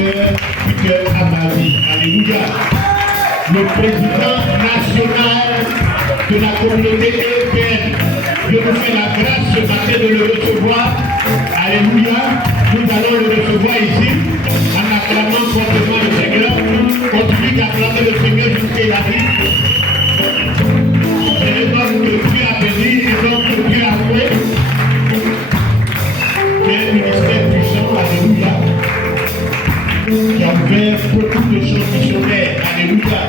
du cœur à ma vie. Alléluia. Le président national de la communauté européenne, je vous fais la grâce ce matin de le recevoir. Alléluia. Nous allons le recevoir ici en acclamant fortement le Seigneur. Continue d'acclamer le Seigneur jusqu'à la vie. C'est un homme que Dieu a béni, un homme que Dieu a fait. Un ministère puissant, alléluia, qui a ouvert beaucoup de choses missionnaires, alléluia.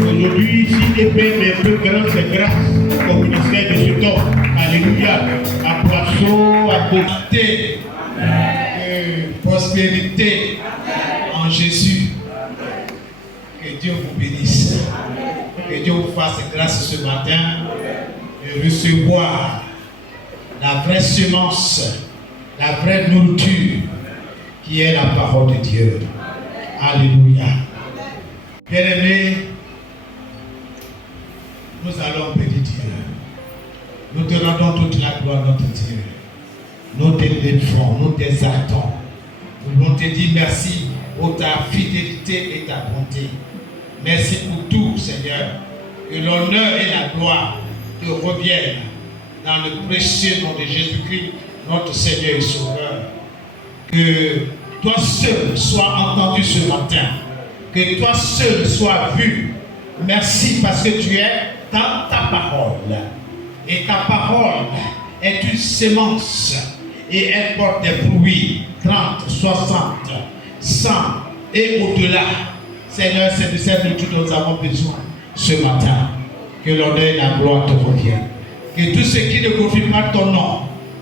Aujourd'hui, ici, Épée, mais plus grand, c'est grâce au ministère de cet homme, alléluia. À Poisson, à Côté, prospérité en Jésus. Que Dieu vous bénisse. Que Dieu vous fasse grâce ce matin de recevoir la vraie semence, la vraie nourriture qui est la parole de Dieu. Alléluia. Bien-aimés, nous allons bénir Dieu. Nous te rendons toute la gloire, notre Dieu. Nous t'élevons, nous t'exaltons. Nous voulons te dire merci pour ta fidélité et ta bonté. Merci pour tout, Seigneur. Que l'honneur et la gloire te reviennent dans le précieux nom de Jésus-Christ, notre Seigneur et Sauveur. Que toi seul sois entendu ce matin. Que toi seul sois vu. Merci parce que tu es dans ta parole. Et ta parole est une sémence. Et elle porte des fruits 30, 60, 100 et au-delà. Seigneur, c'est de cette nourriture dont nous avons besoin ce matin. Que l'honneur et la gloire te reviennent. Que tout ce qui ne glorifie pas ton nom,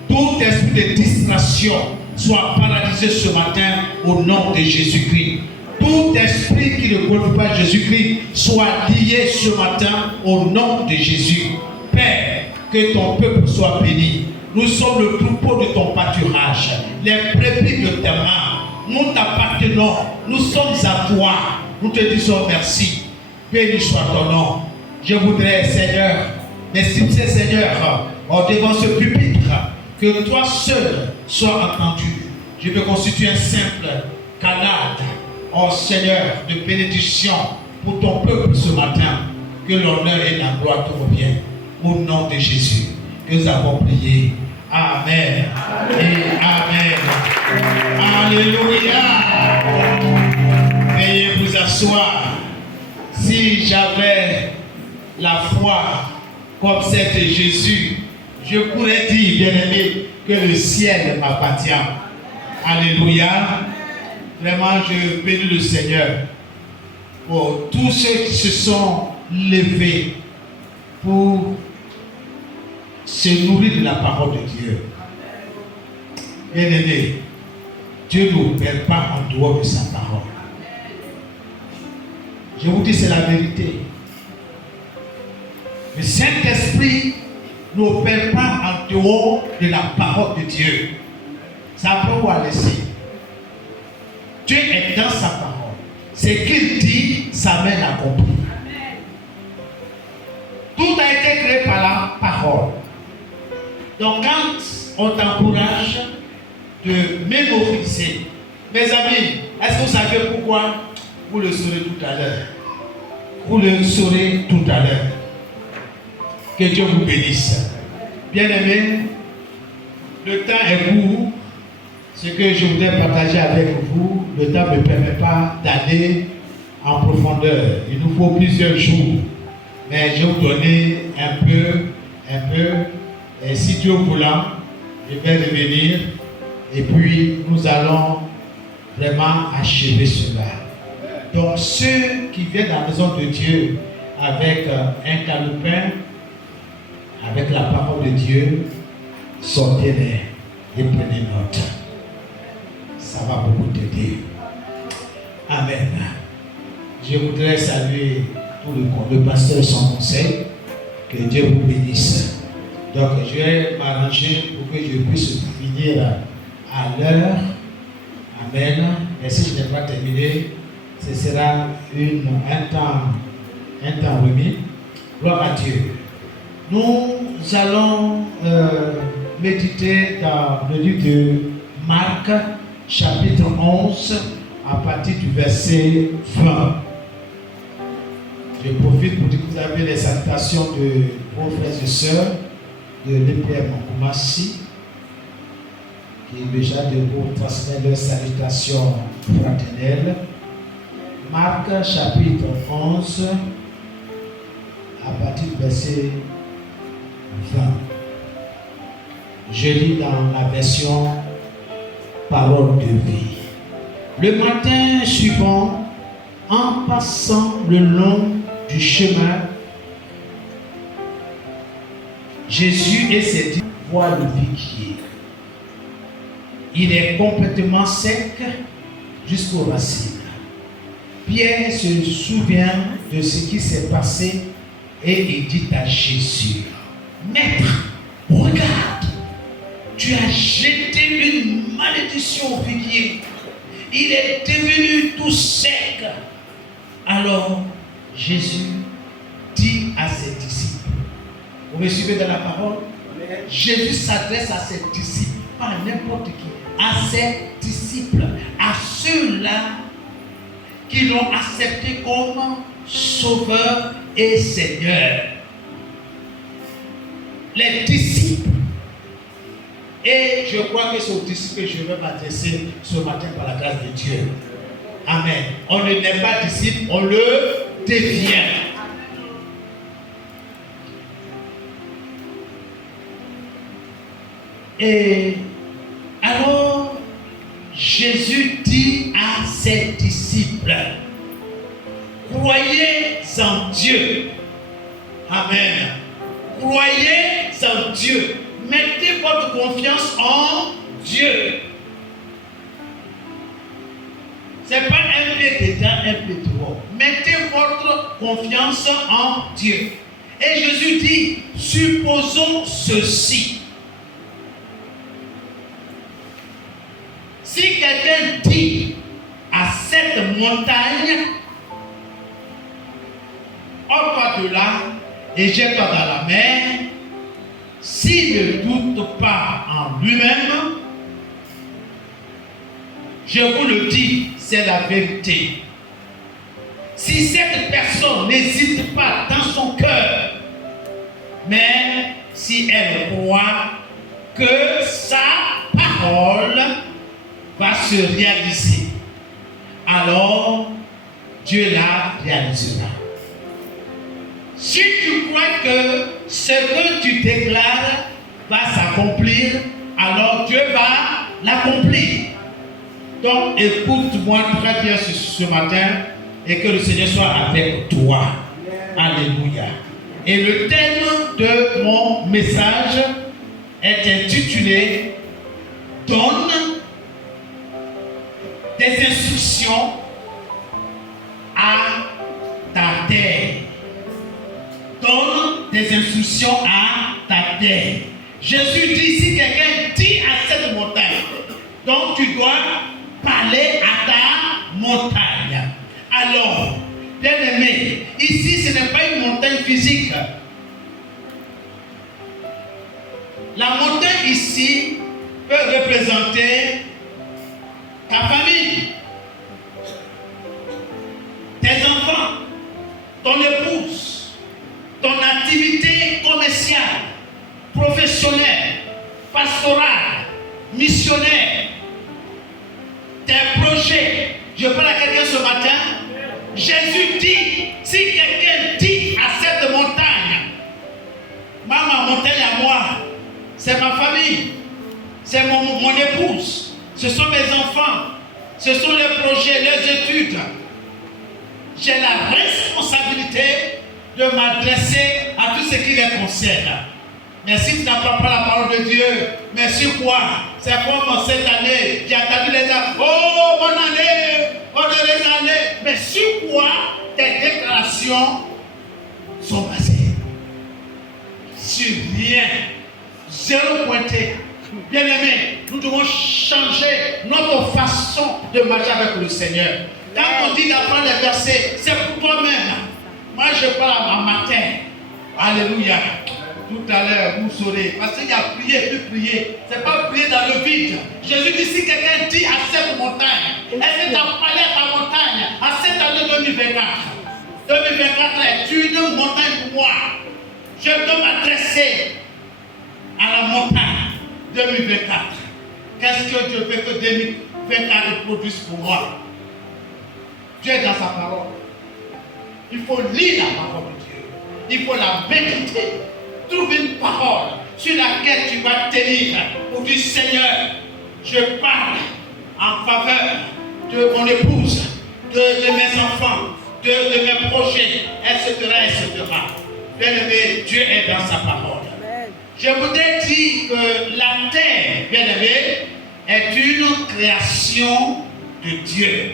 tout esprit de distraction soit paralysé ce matin au nom de Jésus-Christ. Tout esprit qui ne glorifie pas Jésus-Christ soit lié ce matin au nom de Jésus. Père, que ton peuple soit béni. Nous sommes le troupeau de ton pâturage, les brebis de tes mains. Nous t'appartenons, nous sommes à toi. Nous te disons merci. Béni soit ton nom. Je voudrais, Seigneur, m'estimer, Seigneur, devant ce pupitre, que toi seul sois entendu. Je veux constituer un simple canal, oh Seigneur, de bénédiction pour ton peuple ce matin. Que l'honneur et la gloire te reviennent. Au nom de Jésus, que nous avons prié. Amen. Et Amen. Alléluia. Veuillez vous asseoir. Si j'avais la foi comme celle de Jésus, je pourrais dire, bien-aimé, que le ciel m'appartient. Alléluia. Vraiment, je bénis le Seigneur pour tous ceux qui se sont levés pour se nourrir de la parole de Dieu. Bien-aimé, Dieu ne opère pas en dehors de sa parole. Je vous dis, c'est la vérité. Le Saint-Esprit n'opère pas en dehors de la parole de Dieu. Ça peut à laisser. Dieu est dans sa parole. Ce qu'il dit, sa main l'accomplit. Tout a été créé par la parole. Donc quand on t'encourage de mémoriser, mes amis, est-ce que vous savez pourquoi? Vous le saurez tout à l'heure. Vous le saurez tout à l'heure. Que Dieu vous bénisse. Bien-aimés, le temps est court. Ce que je voudrais partager avec vous, le temps ne me permet pas d'aller en profondeur. Il nous faut plusieurs jours. Mais je vais vous donner un peu. Et si Dieu voulant, je vais revenir. Et puis, nous allons vraiment achever cela. Donc, ceux qui viennent à la maison de Dieu avec un calepin, avec la parole de Dieu, sortez-les et prenez note. Ça va beaucoup t'aider. Amen. Je voudrais saluer tout le pasteur sans conseil. Que Dieu vous bénisse. Donc, je vais m'arranger pour que je puisse finir à l'heure. Amen. Et si je n'ai pas terminé, ce sera un temps remis. Gloire à Dieu. Nous allons méditer dans le livre de Marc, chapitre 11, à partir du verset 20. Je profite pour dire que vous avez les salutations de vos frères et sœurs de l'EPM Koumassi, qui déjà de vous transmettre leurs salutations fraternelles. Marc chapitre 11, à partir du verset 20. Je lis dans la version Parole de vie. Le matin suivant, en passant le long du chemin, Jésus et ses disciples voient le figuier. Il est complètement sec jusqu'aux racines. Pierre se souvient de ce qui s'est passé et il dit à Jésus: Maître, regarde, tu as jeté une malédiction au figuier. Il est devenu tout sec. Alors Jésus dit à ses disciples, vous me suivez dans la parole? Jésus s'adresse à ses disciples, pas à n'importe qui, à ses disciples, à ceux-là qui l'ont accepté comme Sauveur et Seigneur. Les disciples. Et je crois que c'est aux disciples que je vais m'adresser ce matin par la grâce de Dieu. Amen. On ne n'est pas disciple, on le devient. Et alors, Jésus dit à ses disciples, croyez en Dieu. Amen. Croyez en Dieu. Mettez votre confiance en Dieu. Ce n'est pas un peu dedans, un peu dehors. Mettez votre confiance en Dieu. Et Jésus dit, supposons ceci. Si quelqu'un dit à cette montagne, ôte-toi de là et jette-toi dans la mer, s'il ne doute pas en lui-même, je vous le dis, c'est la vérité. Si cette personne n'hésite pas dans son cœur, mais si elle croit que sa parole va se réaliser, alors Dieu la réalisera. Si tu crois que ce que tu déclares va s'accomplir, alors Dieu va l'accomplir. Donc écoute-moi très bien ce matin et que le Seigneur soit avec toi. Alléluia. Et le thème de mon message est intitulé « Donne des instructions à ta terre ». Donne des instructions à ta terre. Jésus dit, si quelqu'un dit à cette montagne, donc tu dois parler à ta montagne. Alors, bien aimé, ici ce n'est pas une montagne physique. La montagne ici peut représenter ta famille, tes enfants, ton épouse, ton activité commerciale, professionnelle, pastorale, missionnaire, tes projets. Je parle à quelqu'un ce matin. Jésus dit, si quelqu'un dit à cette montagne, ma montagne à moi, c'est ma famille, c'est mon épouse, ce sont mes enfants, ce sont les projets, les études. J'ai la responsabilité de m'adresser à tout ce qui les concerne. Mais si tu n'apprends pas la parole de Dieu, mais sur quoi? C'est comme cette année, j'ai entendu les gens, oh mon année, oh les années. Mais sur quoi tes déclarations sont basées? Sur rien. Zéro pointé. Bien aimé, nous devons changer notre façon de marcher avec le Seigneur. Quand on dit d'apprendre les versets, c'est pour toi-même. Moi je parle à matin. Alléluia. tout à l'heure, vous saurez. Parce qu'il y a prier, puis prier. Ce n'est pas prier dans le vide. Jésus dit, si quelqu'un dit à cette montagne, est-ce que tu as parlé à ta montagne à cette année 2024? 2024 est une montagne pour moi. Je dois m'adresser à la montagne 2024. Qu'est-ce que Dieu veut que 2024 produise pour moi? Dieu est dans sa parole. Il faut lire la parole de Dieu. Il faut la méditer. Trouve une parole sur laquelle tu vas tenir pour dire Seigneur, je parle en faveur de mon épouse, de mes enfants, de mes projets, etc. etc. Bien-aimé, Dieu est dans sa parole. Amen. Je voudrais dire que la terre, bien-aimé, est une création de Dieu.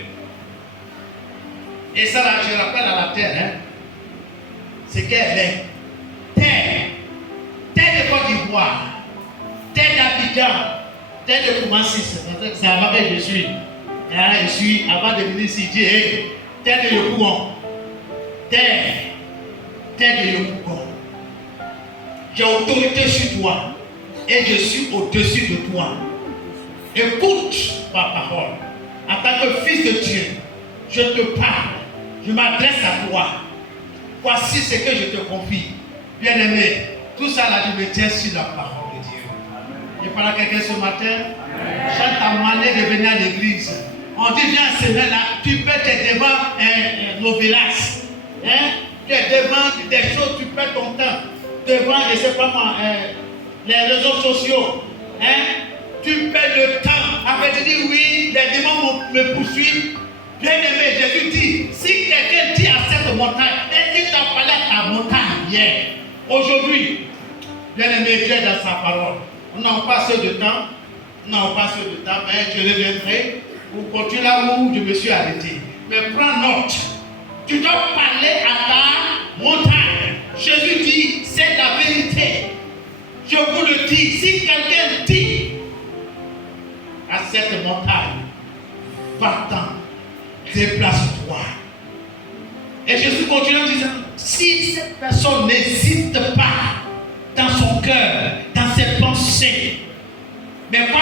Et ça, là, je rappelle à la terre, c'est qu'elle est terre. Terre de Côte d'Ivoire, terre d'Abidjan, terre de Koumassi, c'est avant que je suis. Je suis, avant de venir ici, je dis, terre de Yopougon. Terre de Yopougon. J'ai autorité sur toi et je suis au-dessus de toi. Écoute ma parole. En tant que fils de Dieu, je te parle. Je m'adresse à toi. Voici ce que je te confie. Bien-aimé, tout ça là, je me tiens sur la parole de Dieu. Je parle à quelqu'un ce matin. Chaque manière de venir à l'église. On dit, viens à ce là, tu peux être devant l'Ovélas. Tu es devant des choses, tu perds ton temps. Devant, je ne sais pas moi, les réseaux sociaux. Tu perds le temps. Après, tu dis, oui, les démons me poursuivent. Bien-aimé, Jésus dit, si quelqu'un dit à cette montagne, est-ce qu'il t'a parlé à ta montagne hier? Aujourd'hui, bien-aimé, Dieu est dans sa parole. On n'a pas assez de temps. Mais je reviendrai pour continuer là où je me suis arrêté. Mais prends note. Tu dois parler à ta montagne. Jésus dit, c'est la vérité. Je vous le dis, si quelqu'un dit à cette montagne, va-t'en, déplace-toi. Et Jésus continue en disant, si cette personne n'hésite pas dans son cœur, dans ses pensées, mais quand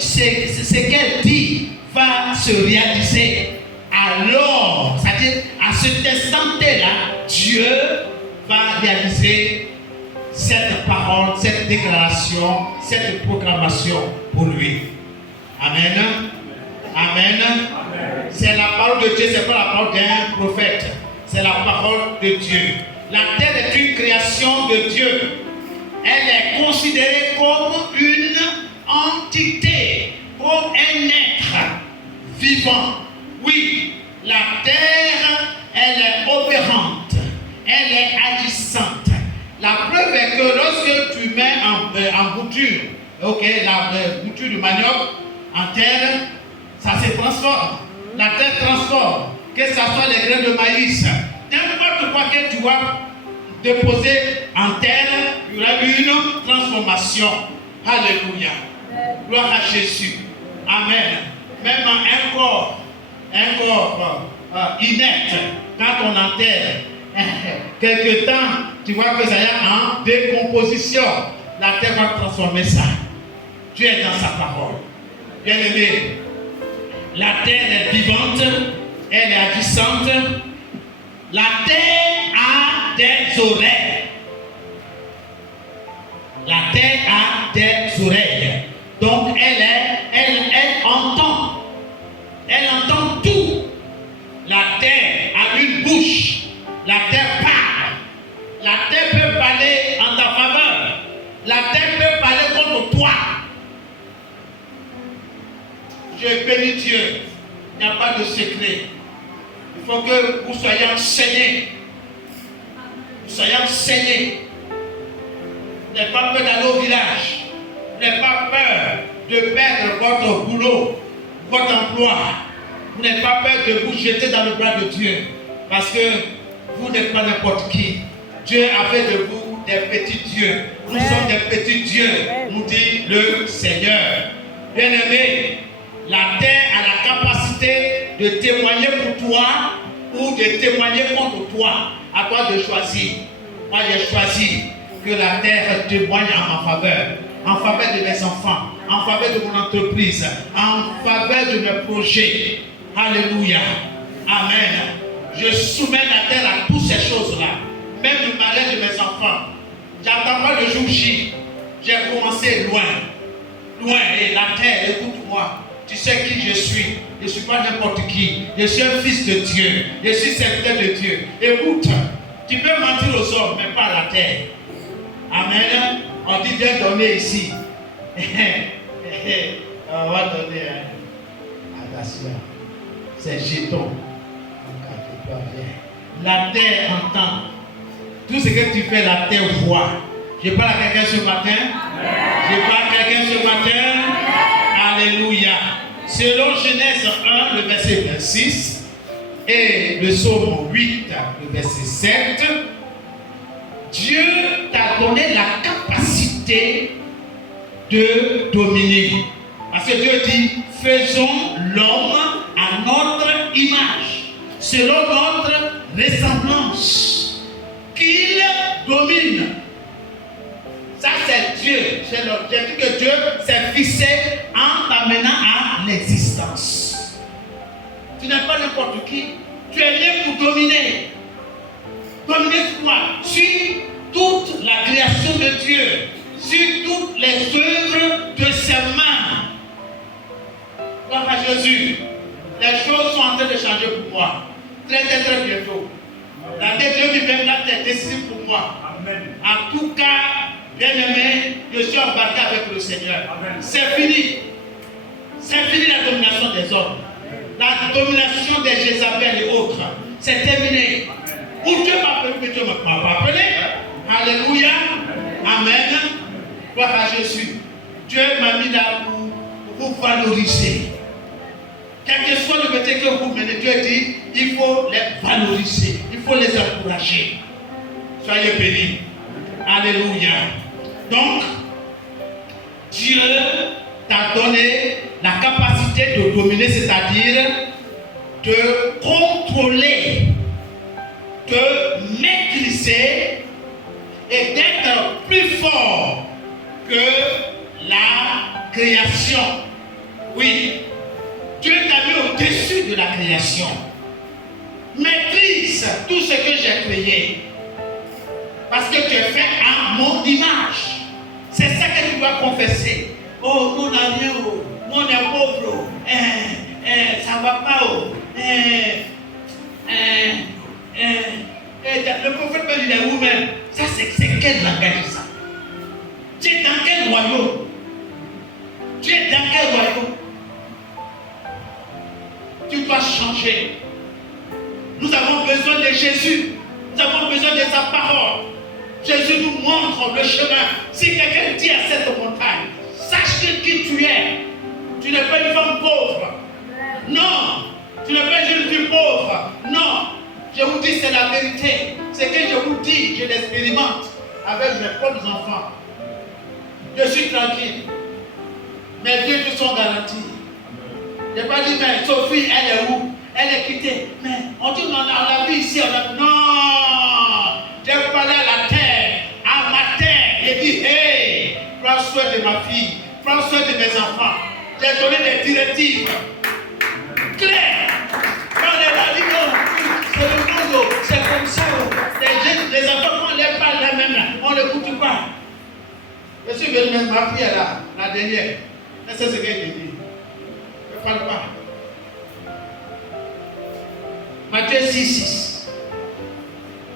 ce qu'elle dit va se réaliser, alors, c'est-à-dire à cet instant-là, Dieu va réaliser cette parole, cette déclaration, cette proclamation pour lui. Amen. Amen. Amen. C'est la parole de Dieu, ce n'est pas la parole d'un prophète. C'est la parole de Dieu. La terre est une création de Dieu. Elle est considérée comme une entité, comme un être vivant. Oui, la terre, elle est opérante, elle est agissante. La preuve est que lorsque tu mets en bouture, la bouture de manioc en terre, ça se transforme. La terre transforme, que ce soit les grains de maïs. N'importe quoi que tu vas déposer en terre, il y aura une transformation. Alléluia. Gloire à Jésus. Amen. Même un corps inerte, quand on enterre, quelque temps, tu vois que ça y est en décomposition. La terre va transformer ça. Dieu est dans sa parole. Bien aimé, la terre est vivante, elle est agissante. La terre a des oreilles. La terre a des oreilles. Donc elle entend. Elle entend tout. La terre a une bouche. La terre parle. La terre peut parler en ta faveur. La terre peut parler contre toi. Je bénis Dieu. Il n'y a pas de secret. Il faut que vous soyez enseignés. Vous soyez enseignés. Vous n'avez pas peur d'aller au village. Vous n'avez pas peur de perdre votre boulot, votre emploi. Vous n'avez pas peur de vous jeter dans le bras de Dieu. Parce que vous n'êtes pas n'importe qui. Dieu a fait de vous des petits dieux. Nous sommes des petits dieux, nous dit le Seigneur. Bien-aimé, la terre a la capacité de témoigner pour toi ou de témoigner contre toi. À toi de choisir. Moi, j'ai choisi que la terre témoigne en ma faveur, en faveur de mes enfants, en faveur de mon entreprise, en faveur de mes projets. Alléluia. Amen. Je soumets la terre à toutes ces choses-là. Même le malheur de mes enfants. J'attends pas le jour J. J'ai commencé loin. Loin. Et la terre, écoute-moi. Tu sais qui je suis. Je ne suis pas n'importe qui. Je suis un fils de Dieu. Je suis serviteur de Dieu. Écoute, tu peux mentir aux hommes, mais pas à la terre. Amen. On dit viens donner ici. On va donner. Attention. C'est jeton. La terre entend. Tout ce que tu fais, la terre voit. Je parle à quelqu'un ce matin. Je parle à quelqu'un ce matin. Alléluia. Selon Genèse 1, le verset 26 et le psaume 8, le verset 7, Dieu t'a donné la capacité de dominer. Parce que Dieu dit, faisons l'homme à notre image, selon notre ressemblance, qu'il domine. Ça c'est Dieu, c'est l'objectif que Dieu s'est fixé en t'amenant à l'existence. Tu n'es pas n'importe qui, tu es né pour dominer. Dominer sur quoi? Sur toute la création de Dieu, sur toutes les œuvres de ses mains. Gloire à Jésus. Les choses sont en train de changer pour moi. Très bientôt. L'année 2024 est décisive pour moi. Amen. En tout cas, bien aimé, je suis embarqué avec le Seigneur. Amen. C'est fini. C'est fini la domination des hommes. La domination des Jézabel et autres. C'est terminé. Où Dieu m'a appelé, mais Dieu ne m'a pas appelé. Alléluia. Amen. Gloire à Jésus. Dieu m'a mis là pour vous valoriser. Quel que soit le métier que vous menez, Dieu dit, il faut les valoriser, il faut les encourager. Soyez bénis. Alléluia. Donc, Dieu t'a donné la capacité de dominer, c'est-à-dire de contrôler, de maîtriser et d'être plus fort que la création. Oui. Dieu t'a mis au-dessus de la création. Maîtrise tout ce que j'ai créé. Parce que tu es fait à mon image. C'est ça que tu dois confesser. Oh, nous n'avons rien. Nous on est pauvres. Ça ne va pas. Le prophète me dit, où même? Ça, c'est quel langage ça? Tu es dans quel royaume? Tu es dans quel royaume? Tu dois changer. Nous avons besoin de Jésus. Nous avons besoin de sa parole. Jésus nous montre le chemin. Si quelqu'un dit à cette montagne, sache qui tu es. Tu n'es pas une femme pauvre. Non. Tu n'es pas une fille pauvre. Non. Je vous dis, c'est la vérité. Ce que je vous dis, je l'expérimente avec mes propres enfants. Je suis tranquille. Mes dieux sont garantis. Je n'ai pas dit, mais Sophie, elle est où? Elle est quittée. Mais on dit, on l'a vu ici. Non! J'ai parlé à la terre, à ma terre. J'ai dit, hey, prends soin de ma fille, prends soin de mes enfants. J'ai donné des directives claires. Quand on est là, c'est le monde, c'est comme ça. Les enfants, quand on les parle là même, on ne l'écoute pas. Je suis venu, ma fille est là, la dernière. C'est ce qu'elle dit. Ne parle pas. Matthieu 6.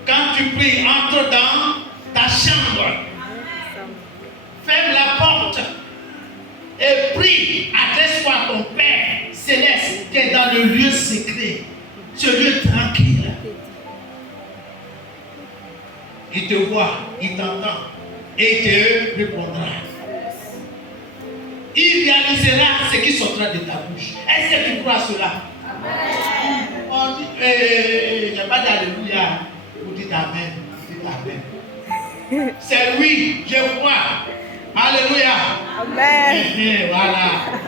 Quand tu pries, entre dans ta chambre. Ferme la porte. Et prie. Adresse-toi à ton Père céleste qui est dans le lieu secret. Ce lieu tranquille. Il te voit, il t'entend. Et il te répondra. Il réalisera ce qui sortira de ta bouche. Est-ce que tu crois à cela? Amen. On dit, il n'y a pas d'alléluia. Vous dites amen. Vous dites amen. C'est oui, je crois. Alléluia. Amen. Voilà.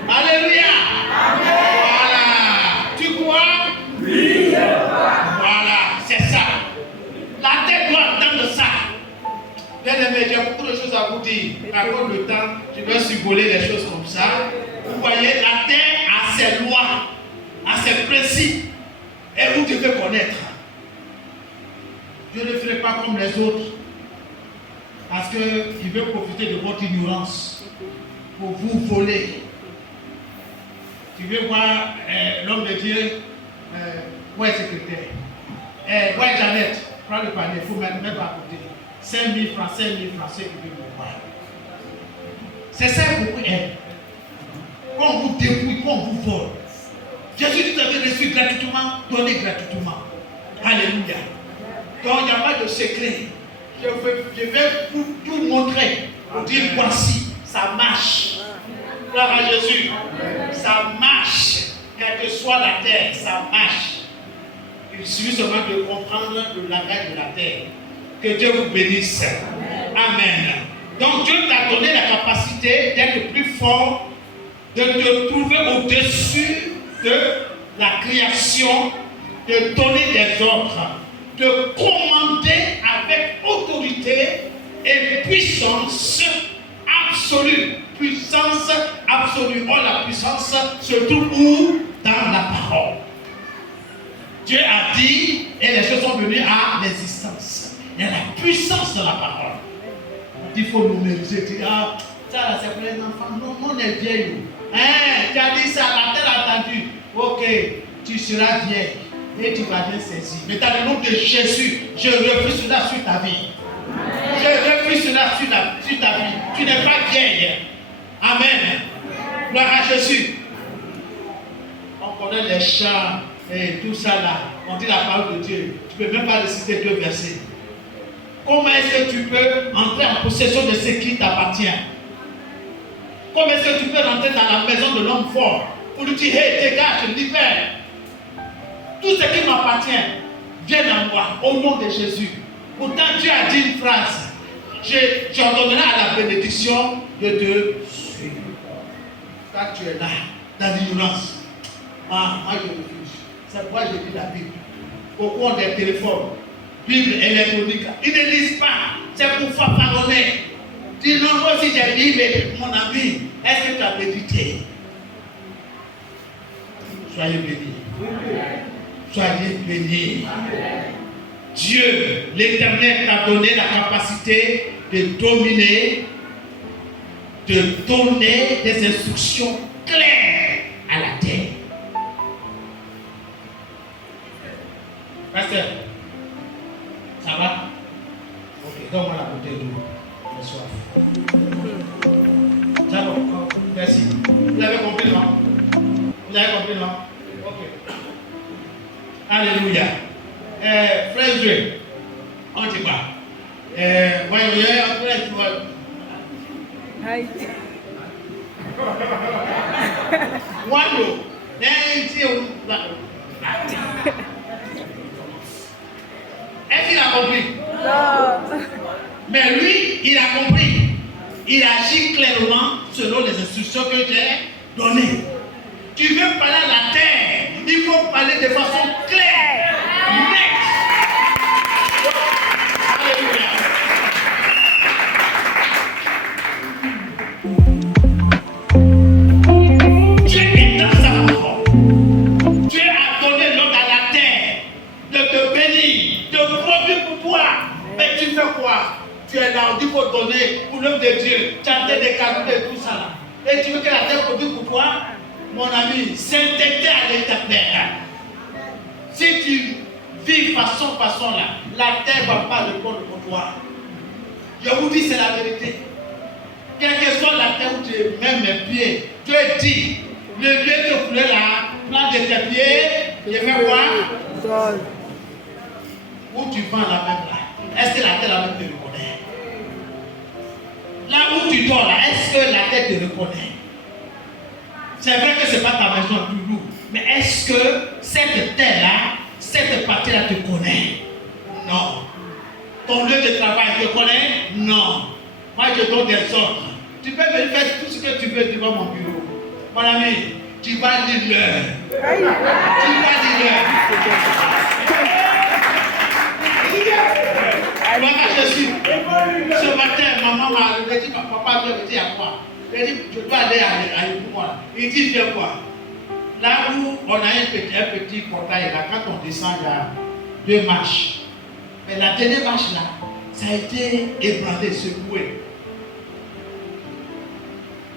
Alléluia. Amen. Voilà. Tu crois? Oui, je crois. Voilà, c'est ça. La tête doit entendre ça. Bien Bien-aimés, j'ai beaucoup de choses à vous dire. À cause du temps, je vais survoler les choses comme ça. Vous voyez, la terre a ses lois, a ses principes. Et vous devez connaître. Je ne ferai pas comme les autres. Parce qu'il veut profiter de votre ignorance pour vous voler. Tu veux voir l'homme de Dieu, où est secrétaire? Où est Jeannette? Prends le panier, il faut mettre à côté. 5 000 francs, ceux qui veulent vous voir. C'est ça que vous aimez. Quand on vous dépouille, quand on vous vole. Jésus dit que vous avez reçu gratuitement, donné gratuitement. Alléluia. Donc il n'y a pas de secret. Je vais vous tout montrer. Pour dire voici, ça marche. Gloire à Jésus. Ça marche. Quelle que soit la terre, ça marche. Il suffit seulement de comprendre le langage de la terre. Que Dieu vous bénisse. Amen. Donc Dieu t'a donné la capacité d'être plus fort, de te trouver au-dessus de la création, de donner des ordres, de commander avec autorité et puissance absolue. Puissance absolue. Or, la puissance se trouve où? Dans la parole. Dieu a dit et les choses sont venues à l'existence. Il y a la puissance de la parole. Il faut numériser. Tu dis, ah, ça c'est pour les enfants. Non, on est vieilles. Hein, tu as dit ça, la terre a entendu. Ok, tu seras vieille et tu vas bien saisir. Mais dans le nom de Jésus, je refuse cela sur ta vie. Je refuse cela sur ta vie. Tu n'es pas vieille. Amen. Gloire à Jésus. On connaît les chants et tout ça là. On dit la parole de Dieu. Tu ne peux même pas réciter 2 versets. Comment est-ce que tu peux entrer en possession de ce qui t'appartient? Comment est-ce que tu peux rentrer dans la maison de l'homme fort pour lui dire, hey, dégage, libère. Tout ce qui m'appartient vient à moi, au nom de Jésus. Pourtant, Dieu a dit une phrase. J'ordonnerai à la bénédiction de te suivre. Quand tu es là, dans l'ignorance, moi je refuse. C'est pourquoi je lis la Bible. Beaucoup ont des téléphones, Bible électronique. Ils ne lisent pas. C'est pour faire pardonner. Dis non, moi aussi j'ai lu, mais mon ami, est-ce que tu as médité? Soyez bénis. Soyez bénis. Dieu, l'Éternel, t'a donné la capacité de dominer, de donner des instructions claires à la terre. Pasteur, ça va? Ok, donne-moi la bouteille d'eau. J'ai soif. Ça va? Merci. Vous avez compris, non? Vous avez compris, non? Ok. Alléluia. Frère Dieu, on ne dit pas. Voyez, après tu vois. Wando, est-ce qu'il a compris? Non. Mais lui, il a compris. Il agit clairement selon les instructions que j'ai données. Tu veux parler à la terre, il faut parler de façon claire, nette. Alléluia. Dieu est dans sa parole. Dieu a donné l'ordre à la terre de te bénir, de produire pour toi. Mais tu fais quoi? Tu es là, on dit qu'il faut donner pour l'homme de Dieu, chanter des cadeaux et tout ça là. Et tu veux que la terre produise pour toi? Mon ami, sainteté à l'Éternel. Si tu vis façon là, la terre ne va pas répondre pour toi. Je vous dis, c'est la vérité. Quelle que soit la terre où tu mets mes pieds, Dieu dit, le lieu de couler là, plante de tes pieds, je vais voir où tu vends la même là. Est-ce que la terre la même te reconnaît? Là où tu dors là, est-ce que la terre te reconnaît? C'est vrai que ce n'est pas ta maison du loup, mais est-ce que cette terre-là, cette partie-là te connaît? Non. Ton lieu de travail te connaît? Non. Moi, je donne des ordres. Tu peux me faire tout ce que tu veux devant mon bureau. Mon ami, tu vas dire l'heure. Tu vas dire l'heure. Jésus. Ce matin, maman m'a dit, papa vient me dire à moi. Il dit, je dois aller à moi. Il dit, viens voir. Là où on a un petit portail, là, quand on descend, il y a 2 marches. Mais la dernière marche là, ça a été ébranlé, secoué.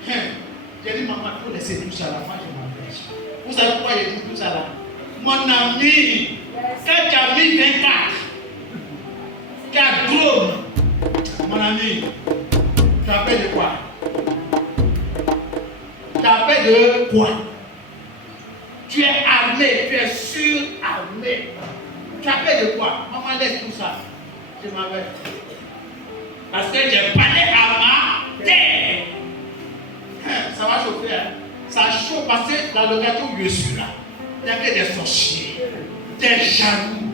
J'ai dit, maman, il faut laisser tout ça là. Moi, je m'empêche. Vous savez pourquoi j'ai dit tout ça là? Mon ami, quand tu as mis 24, 4 drones, mon ami, tu as peur de quoi? Tu as peur de quoi? Tu es armé, tu es surarmé. Tu as peur de quoi? Maman, laisse tout ça. Je m'en vais. Parce que j'ai parlé à ma terre. Ça va chauffer. Hein? Ça chauffe parce que dans le gâteau où je suis là, il n'y a que des sorciers, des jaloux.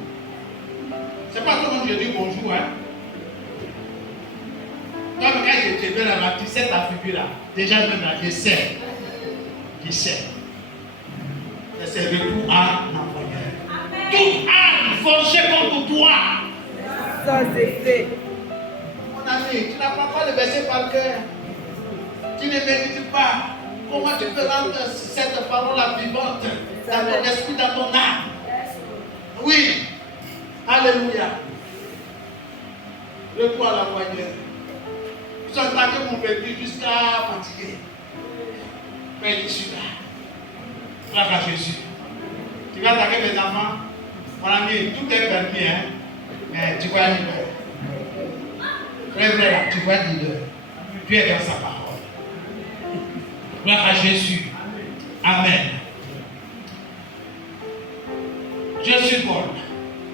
C'est pas tout le monde qui dit bonjour. Hein? Comme quand j'étais bien là, tu sais ta figure là. Déjà même là, je sais. Je sais. C'est de tout âme n'envoyeur. Toute âme forgée contre toi. Ça c'est fait. Mon ami, tu n'apprends pas le verset par cœur. Tu ne mérites pas. Comment tu peux rendre cette parole vivante dans ton esprit, dans ton âme? Oui. Alléluia. Le poids à la poignée. Ils ont attaqué mon bébé jusqu'à fatiguer. Mais je suis là. Grâce à Jésus. Tu vas attaquer mes enfants. Mon ami, tout est permis, hein. Mais tu vas dire. Frère, tu vas dire. Tu es dans sa parole. Gloire à Jésus. Amen. Je suis bon.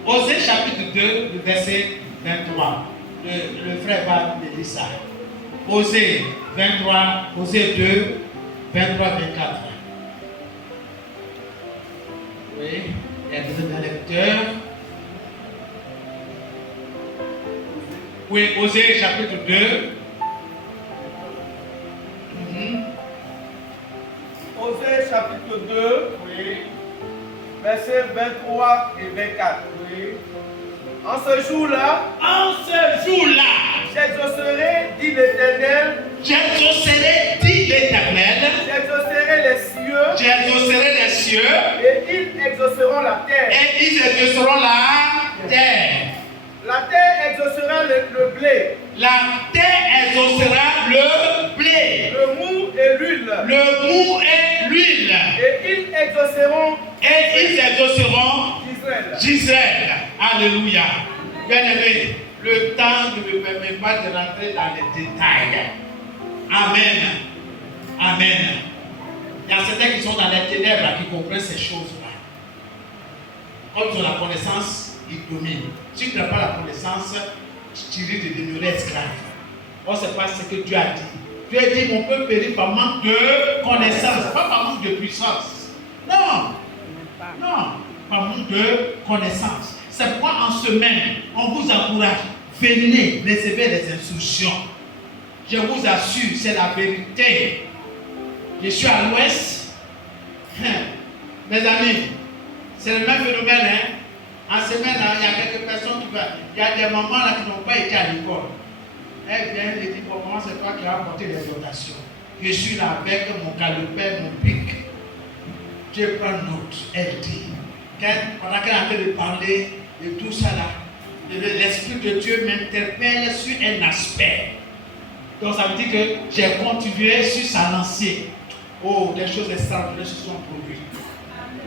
Osée chapitre 2, le verset 23. Le frère va me dire ça. Osée 23, Osée 2, 23, 24. Oui, il y a besoin d'un lecteur. Oui, Osée chapitre 2. Osée chapitre 2, oui. Versets 23 et 24. Oui. En ce jour-là, j'exaucerai, dit l'Éternel. J'exaucerai, dit l'Éternel. J'exaucerai les cieux. Et ils exauceront la terre. La terre exaucera le blé. La terre exaucera le blé. Le mou et l'huile. Et ils exauceront Gisèle. Alléluia. Bien-aimé, le temps ne me permet pas de rentrer dans les détails. Amen. Amen. Il y a certains qui sont dans les ténèbres qui comprennent ces choses-là. Comme ils ont la connaissance, ils dominent. Si tu n'as pas la connaissance, tu risques de demeurer esclave. On ne sait pas ce que Dieu a dit. Dieu a dit, mon peuple périt par manque de connaissance, pas par manque de puissance. Non. Non, par manque de connaissance. C'est pourquoi en semaine, on vous encourage. Venez, recevez les instructions. Je vous assure, c'est la vérité. Je suis à l'ouest. Mes amis, c'est le même phénomène. Hein? En semaine, il y a quelques personnes qui vont. Il y a des mamans là qui n'ont pas été à l'école. Elle vient et dit, bon, maman, c'est toi qui as apporté les dotations. Je suis là avec mon calepin, mon pic. Je prends note. Elle dit, pendant qu'elle est en train de parler de tout ça là, l'Esprit de Dieu m'interpelle sur un aspect. Donc ça veut dire que j'ai continué sur sa lancée. Oh, des choses extraordinaires se sont produites.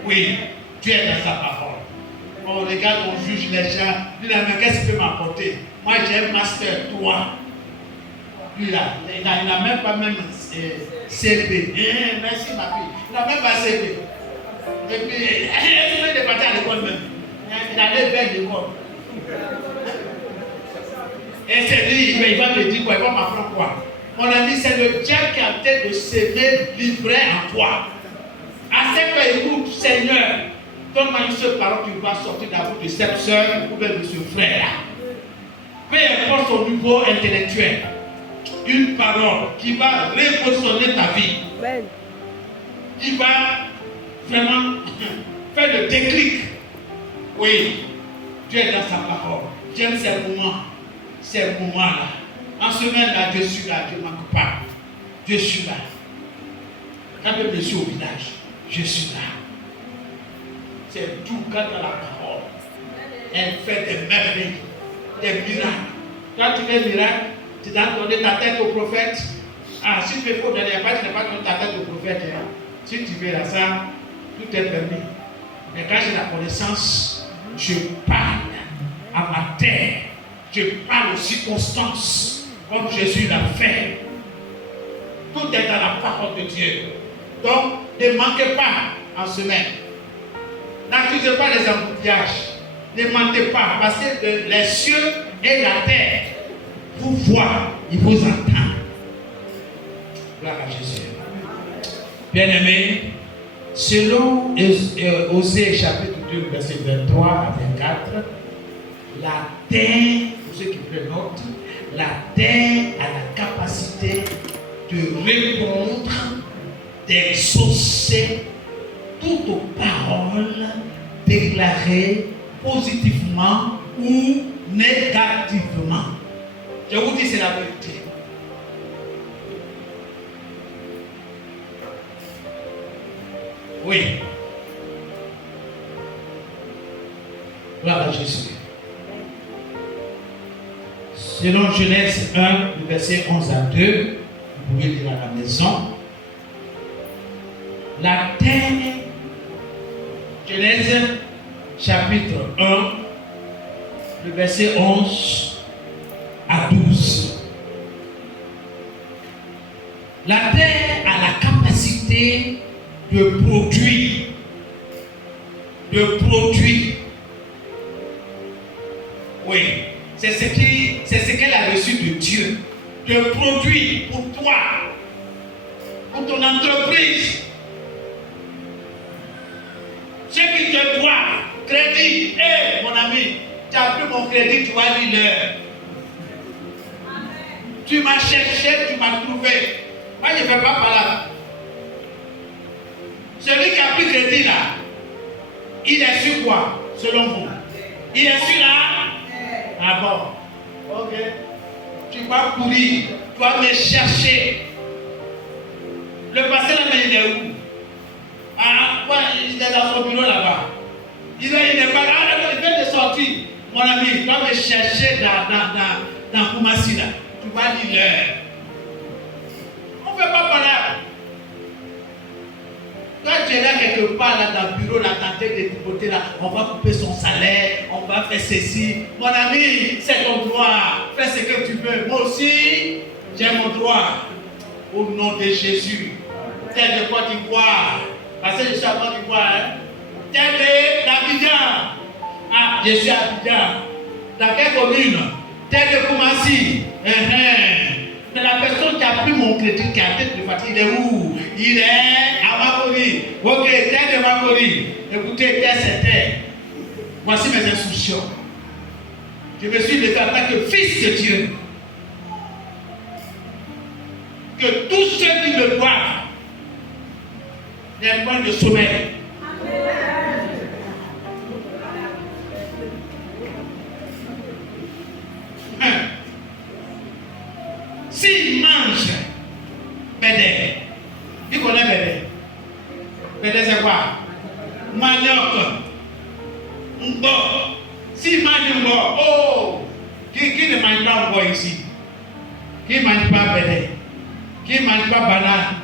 Oui, Dieu est dans sa parole. On regarde, on juge les gens. Lui là, mais qu'est-ce qu'il peut m'apporter? Moi j'ai un master 3. Lui là, il n'a même pas même CP. Merci ma fille. Il n'a même pas CP. Et puis, il est parti à l'école même. Il allait vers l'école. Et c'est lui, il va me dire quoi? Il va m'apprendre quoi? Mon ami, c'est le diable qui a peut-être de s'aimer livrer en toi. À ce que, écoute, Seigneur, donne-moi une seule parole qui va sortir de la bouche de cette soeur ou bien de ce frère-là. Peu importe son niveau intellectuel, une parole qui va révolutionner ta vie. Amen. Qui va vraiment faire le déclic. Oui, Dieu est dans sa parole. J'aime ces moments ces moments-là. En semaine-là, je suis là, je ne manque pas. Je suis là. Quand je suis au village, je suis là. C'est tout quand dans la parole. Elle fait des merveilles, des miracles. Quand tu fais miracle, tu dois donner ta tête au prophète. Ah, si tu veux donner, tu n'as pas donné ta tête au prophète. Hein. Si tu fais là, ça, tout est permis. Mais quand j'ai la connaissance, je parle à ma terre. Je parle aux circonstances, comme Jésus l'a fait. Tout est dans la parole de Dieu. Donc, ne manquez pas en semaine. N'accusez pas les embouteillages. Ne mentez pas, parce que les cieux et la terre vous voient, ils vous entendent. Gloire à Jésus. Bien-aimés, selon Osée chapitre 2, verset 23 à 24, la terre, pour ceux qui prennent note, la terre a la capacité de répondre, d'exaucer toutes paroles déclarées positivement ou négativement. Je vous dis, c'est la vérité. Oui. Gloire à Jésus. Selon Genèse 1, le verset 11 à 2, vous pouvez lire à la maison. La terre, Genèse chapitre 1, le verset 11 à 12. La terre a la capacité de produire. Oui, c'est ce qu'elle a reçu de Dieu. De produire pour toi, pour ton entreprise. Ceux qui te doivent crédit, hey, mon ami, tu as pris mon crédit, tu vas lire l'heure. Tu m'as cherché, tu m'as trouvé. Moi, je ne fais pas par là. Celui qui a pris crédit là, il est sur quoi, selon vous? Il est sur là? Ah bon? Ok. Tu vas courir, tu vas me chercher. Le pasteur là, mais il est où? Ah, ouais, il est dans son bureau là-bas. Il n'est pas là, il vient de sortir. Mon ami, tu vas me chercher dans Koumassi là. Tu vas lire l'heure. On ne fait pas par là. Quand tu es là quelque part là, dans le bureau, là, tenter de côté là, on va couper son salaire, on va faire ceci. Mon ami, c'est ton droit. Fais ce que tu veux. Moi aussi, j'ai mon droit. Au nom de Jésus. Tel de Côte d'Ivoire. Parce que je suis à Côte d'Ivoire. Hein? Tel de Abidjan. Ah, je suis à Abidjan. Dans quelle commune? Tel de Koumassi. Mais la personne qui a pris mon crédit, qui a tête de fatigue, il est où? Il est à Makori. Ok, tel de Makori. Écoutez, tel c'est tel. Voici mes instructions. Je me suis levé en tant que fils de Dieu. Que tous ceux qui me doivent n'aient pas de sommeil. S'il mange bédé, il connaît bédé. Bédé c'est quoi? Manioc, mbo. S'il mange mbo, oh, qui ne mange pas mbo ici? Qui ne mange pas bédé? Qui ne mange pas banane?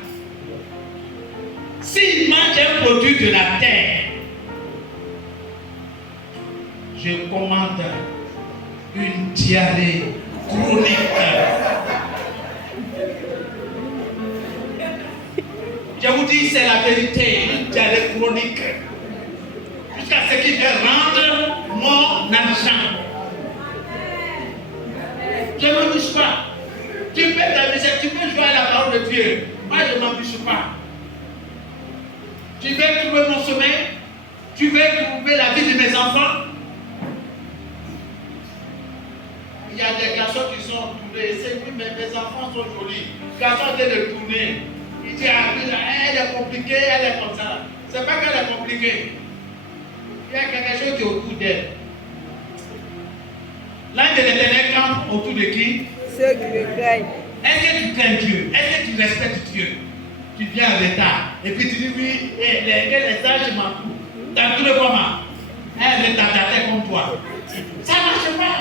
S'il mange un produit de la terre, je commande une diarrhée chronique. Je vous dis, c'est la vérité, une diarrhée chronique. Jusqu'à ce qu'il vient rendre mon argent. Je ne m'embûche pas. Tu peux t'amuser, tu peux jouer à la parole de Dieu. Moi, je ne m'embûche pas. Tu veux trouver mon sommeil? Tu veux trouver la vie de mes enfants? Il y a des garçons qui sont tournés. C'est oui, mais mes enfants sont jolis. Les garçons viennent de tourner. Il dit, ah, elle est compliquée, elle est comme ça. C'est pas qu'elle est compliquée. Il y a quelque chose qui est autour d'elle. L'ange de l'Éternel campe autour de qui? Ceux qui le craignent. Est-ce que tu crains Dieu? Est-ce que tu respectes Dieu? Tu viens en retard. Et puis tu dis oui, les sages m'entourent. T'entoures comment? Un retardataire comme toi. Ça ne marche pas.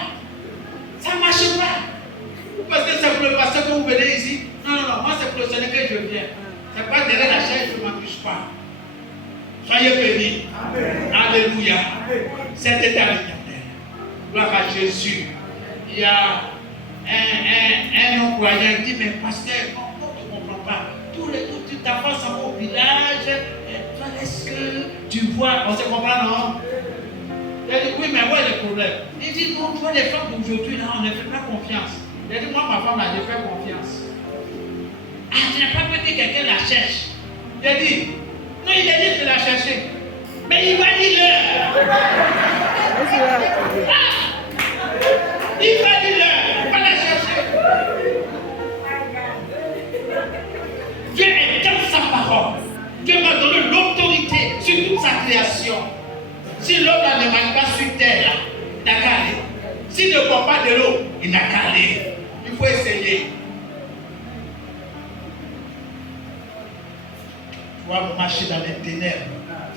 Ça ne marche pas. Parce que c'est pour le pasteur que vous venez ici. Non, moi c'est pour le Seigneur que je viens. C'est pas derrière la chaise, je ne m'empêche pas. Soyez bénis. Alléluia. C'est éternel. Gloire à Jésus. Il y a un non-croyant qui dit, mais pasteur, tu ne comprends pas. Toute ta face en au village, est-ce que tu vois, on se comprend, non? Il a dit, oui, mais où est le problème? Il dit, non, toi, les femmes d'aujourd'hui, là, on ne fait pas confiance. Il a dit, moi, ma femme, là, je fais confiance. Ah, tu n'as pas peur que quelqu'un la cherche. Il a dit, non, il a dit de la chercher. Mais il va dire l'heure. Il va dire l'heure. Il va la chercher. Dieu est dans sa parole. Dieu m'a donné l'autorité sur toute sa création. Si l'homme ne mange pas sur terre, il n'a qu'à aller. S'il ne boit pas de l'eau, il n'a qu'à aller. Il faut essayer. Tu vas marcher dans les ténèbres,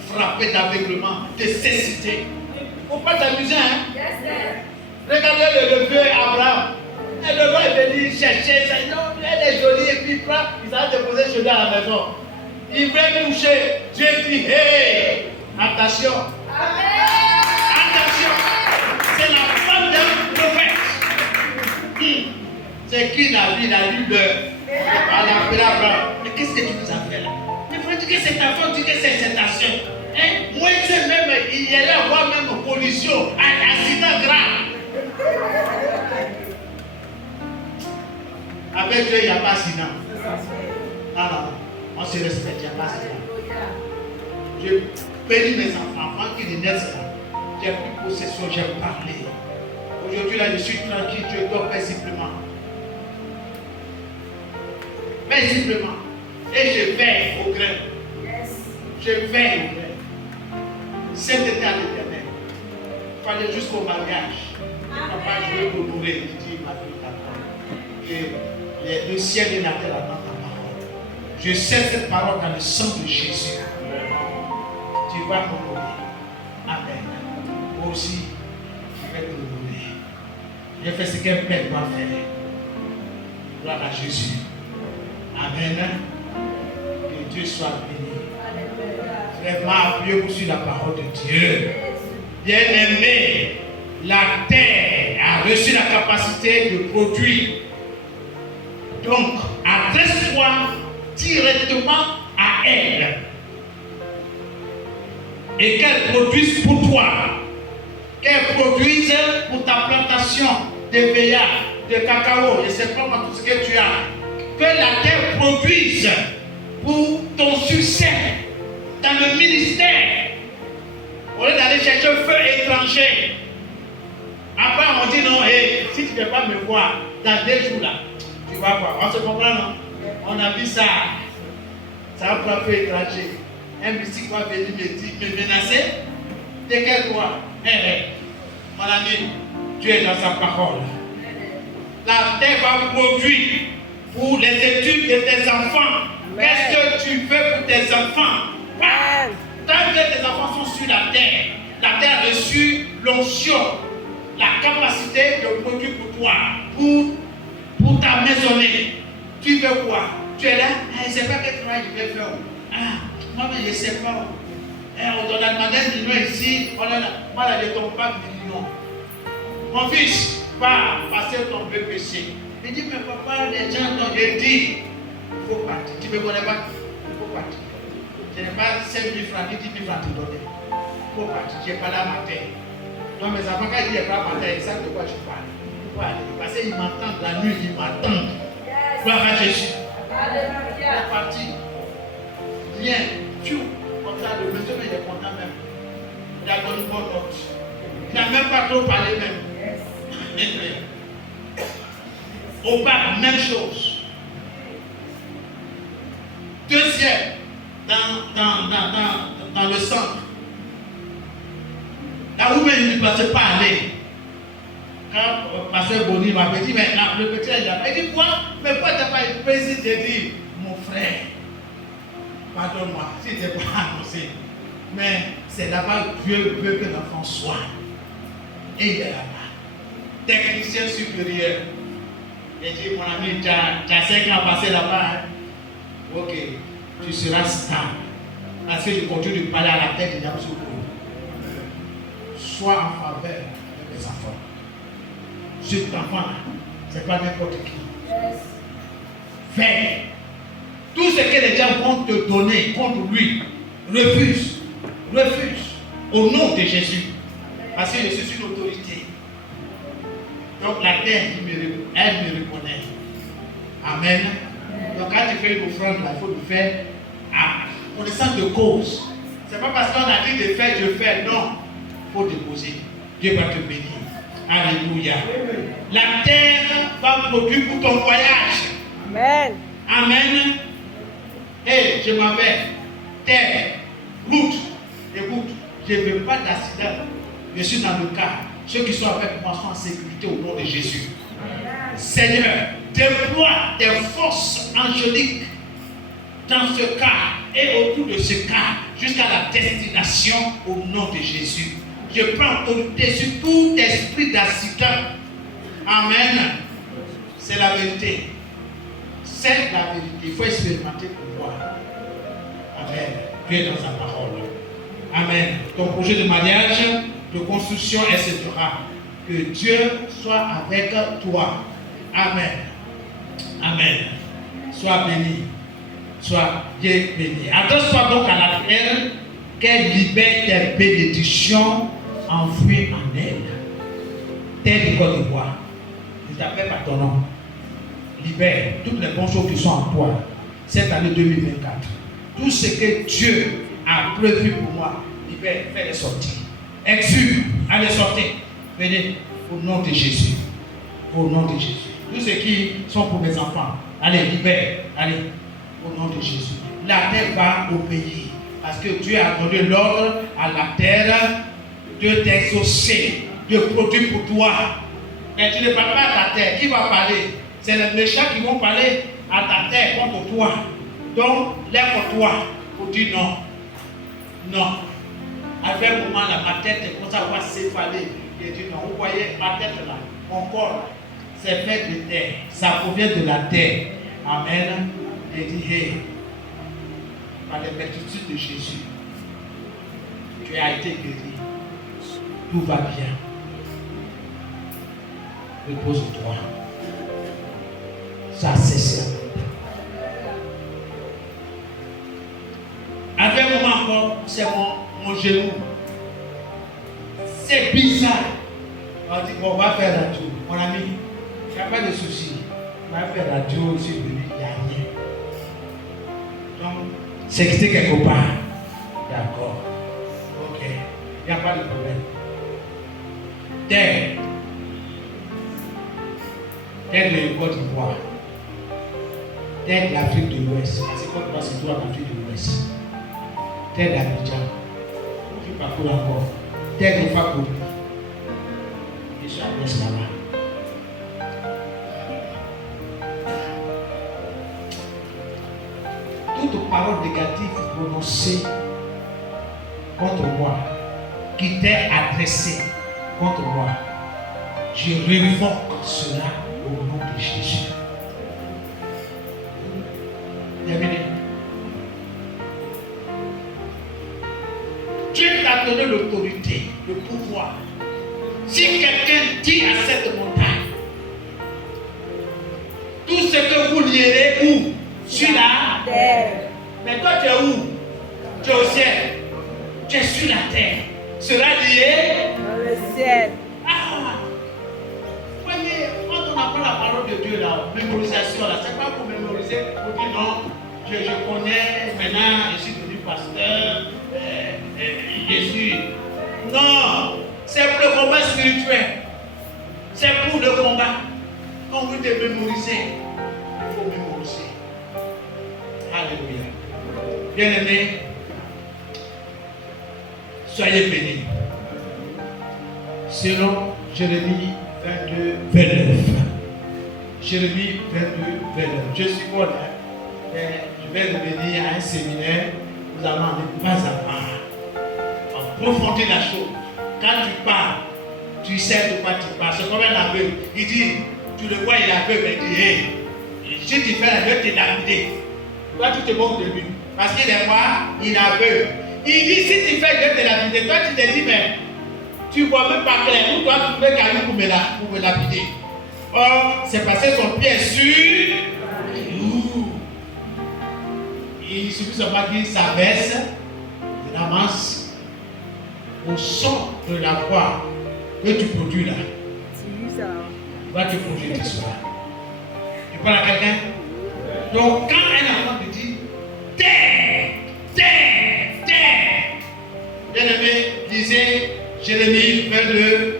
frapper d'aveuglement, de cécité. Il ne faut pas t'amuser, hein? Regardez le vieux Abraham. Et le roi est venu chercher ça. Non, elle est jolie et puis il prend, il s'est déposé chez lui à la maison. Il veut toucher. Dieu dit, hey, attention. Attention. C'est la femme d'un prophète. C'est qui la vie de Abraham. Mais qu'est-ce que tu nous as fait là? Il faut dire que c'est ta faute, dire que c'est cette action. Hein? Moi, c'est même, il y allait avoir même pollution, accident grave. Avec Dieu, il n'y a pas d'accident. Non, on se respecte, il n'y a pas d'accident. Je bénis mes enfants qui naissent là. J'ai pris possession, j'ai parlé. Aujourd'hui, là, je suis tranquille, je dors paisiblement. Paisiblement. Et je veille au grain. Je veille au grain. Sainteté à l'Éternel. Il fallait jusqu'au mariage. Papa, je vais t'honorer. Il dit, ma fille, d'accord. Que le ciel et la terre attendent ta parole. Je sais cette parole dans le sang de Jésus. Tu vas m'honorer. Amen. Moi aussi, je vais t'honorer. J'ai fait ce qu'un père doit faire. Gloire à Jésus. Amen. Que Dieu soit béni. Vraiment, appuyez-vous sur la parole de Dieu. Bien-aimé, la terre a reçu la capacité de produire. Donc, adresse-toi directement à elle. Et qu'elle produise pour toi. Qu'elle produise pour ta plantation de veilla, de cacao, je ne sais pas tout ce que tu as. Que la terre produise pour ton succès dans le ministère. Au lieu d'aller chercher un feu étranger. Après, on dit non, hey, si tu ne veux pas me voir dans 2 jours là, tu vas voir. On se comprend, non? On a vu ça. Ça va prendre un feu étranger. Un mystique va venir me menacer. De quel droit? Mon ami, Dieu est dans sa parole. La terre va produire pour les études de tes enfants. Qu'est-ce que tu fais pour tes enfants? Tant que tes enfants sont sur la terre a reçu l'onction, la capacité de produire pour toi, pour ta maisonnée. Tu veux quoi? Tu es là? Je ne sais pas quel travail je vais faire. Moi, je ne sais pas. On a demandé un million ici. Moi, là, je ne tombe pas de million. Mon fils, va passer ton BPC. Il dit, mais papa, les gens t'ont dit, il faut partir. Tu ne me connais pas? Il faut partir. Je n'ai pas 5 000 francs, ni 10 000 francs à te donner. Il faut partir. Je n'ai pas la matin. Donc mes enfants, quand ils disent pas la matin, ils savent de quoi je parle. Il faut aller. Parce qu'ils m'entendent la nuit, ils m'entendent. Gloire à Jésus. Il est parti. Viens, tu. Comme ça, le monsieur il est content même. Il a donné une bonne note. Il n'a même pas trop parlé même. Au bac, même chose. Deuxième, dans le centre. Là où il ne passait pas aller. quand Pasteur Boni m'avait dit, mais là, le petit est là-bas. Il dit quoi? Mais pourquoi tu n'as pas été président? J'ai dit, mon frère, pardonne-moi, si je n'ai pas annoncé. Mais c'est là-bas que Dieu veut que l'enfant soit. Et il est là-bas. Technicien supérieur. Il dit, mon ami, tu as 5 ans passé là-bas. Hein? Ok, tu seras stable. Parce que je continue de parler à la tête de Yamsoukou. Sois en faveur de mes enfants. Cet enfant-là, ce n'est pas n'importe qui. Fais. Tout ce que les gens vont te donner contre lui, refuse. Refuse. Au nom de Jésus. Parce que je suis une autorité. Donc la terre, elle me reconnaît. Amen. Donc quand tu fais une offrande, il faut le faire à connaissance de cause. Ce n'est pas parce qu'on a dit de faire, je fais. Non. Il faut déposer. Dieu va te bénir. Alléluia. La terre va produire pour ton voyage. Amen. Amen. Et je m'appelle terre, route. Écoute, je ne veux pas d'accident. Je suis dans le cas. Ceux qui sont avec moi sont en sécurité au nom de Jésus. Seigneur, déploie tes forces angéliques dans ce cas et autour de ce cas jusqu'à la destination au nom de Jésus. Je prends autorité sur tout esprit d'accident. Amen. C'est la vérité. C'est la vérité. Il faut expérimenter pour voir. Amen. Dieu est dans sa parole. Amen. Ton projet de mariage, de construction, etc. Que Dieu soit avec toi. Amen. Amen. Sois béni. Sois bien béni. Adresse-toi donc à la terre qu'elle libère tes bénédictions enfouies en elle. Terre de Côte d'Ivoire. Je t'appelle par ton nom. Libère toutes les bonnes choses qui sont en toi cette année 2024. Tout ce que Dieu a prévu pour moi, libère, fais-les sortir. Exude, allez sortir. Venez, au nom de Jésus. Au nom de Jésus. Tous ceux qui sont pour mes enfants, allez, libère, allez, au nom de Jésus. La terre va obéir. Parce que Dieu a donné l'ordre à la terre de t'exaucer, de produire pour toi. Mais tu ne parles pas à ta terre. Qui va parler? C'est les méchants qui vont parler à ta terre contre toi. Donc, lève-toi pour dire non. Non. Avec un moment là, ma tête est comme ça, va s'effaler. Il dit non, vous voyez ma tête là, mon corps là, c'est fait de terre. Ça provient de la terre. Amen. Il dit, hey, par les vertus de Jésus, tu as été guéri. Tout va bien. Repose-toi. Ça cesse. Avec un moment encore, c'est mon genou. C'est bizarre. On dit qu'on va faire radio. Mon ami, il n'y a pas de souci. On va faire radio aussi, il n'y a rien. Donc, c'est quitté quelque part. D'accord. Ok. Il n'y a pas de problème. Terre. Terre de Côte d'Ivoire. Terre de l'Afrique de l'Ouest. C'est Côte d'Ivoire, c'est toi l'Afrique de l'Ouest. Terre d'Abidjan. Tu parcours encore. Terre de Fakori. Et sur l'Ouest là-bas. Toute parole négative prononcée contre moi, qui t'est adressée contre moi, je révoque cela au nom de Jésus. Terminé. Dieu t'a donné l'autorité, le pouvoir. Si quelqu'un dit à cette montagne, tout ce que vous lierez où? Sur la terre. Mais toi tu es où? Tu es au ciel. Tu es sur la terre. Sera lié Dans le ciel. Ah! Voyez, quand on apprend la parole de Dieu là, mémorisation là, c'est pas pour mémoriser, pour dire non, je connais, maintenant je suis devenu pasteur, je suis. Non! C'est pour le combat spirituel. C'est pour le combat. Quand vous devez mémoriser, il faut mémoriser. Alléluia. Bien-aimés, soyez bénis. Selon Jérémie 22, 29. Jérémie 22, 29. Je suis bon, hein, mais je vais revenir à un séminaire. Nous allons aller pas à pas, approfondir la chose. Quand tu parles, tu sais de quoi tu parles. C'est comme un aveugle. Il dit, tu le vois, il est aveugle. Il dit, hey, si tu fais la veuve, tu es lapidé. Toi, tu te moques de lui. Parce qu'il est quoi? Il est aveugle. Il dit, si tu fais la veuve, tu es lapidé. Toi, tu te dis, mais tu ne vois même pas clair. Où dois trouver quelqu'un pour me lapider? Or, c'est parce que son pied est sur. Il suffit seulement qu'il s'abaisse, il avance au son de la voix que tu produis là. Tu vas te projeter sur là. Tu parles à quelqu'un? Donc, quand un enfant te dit terre, terre, terre, bien aimé, lisez Jérémie 22,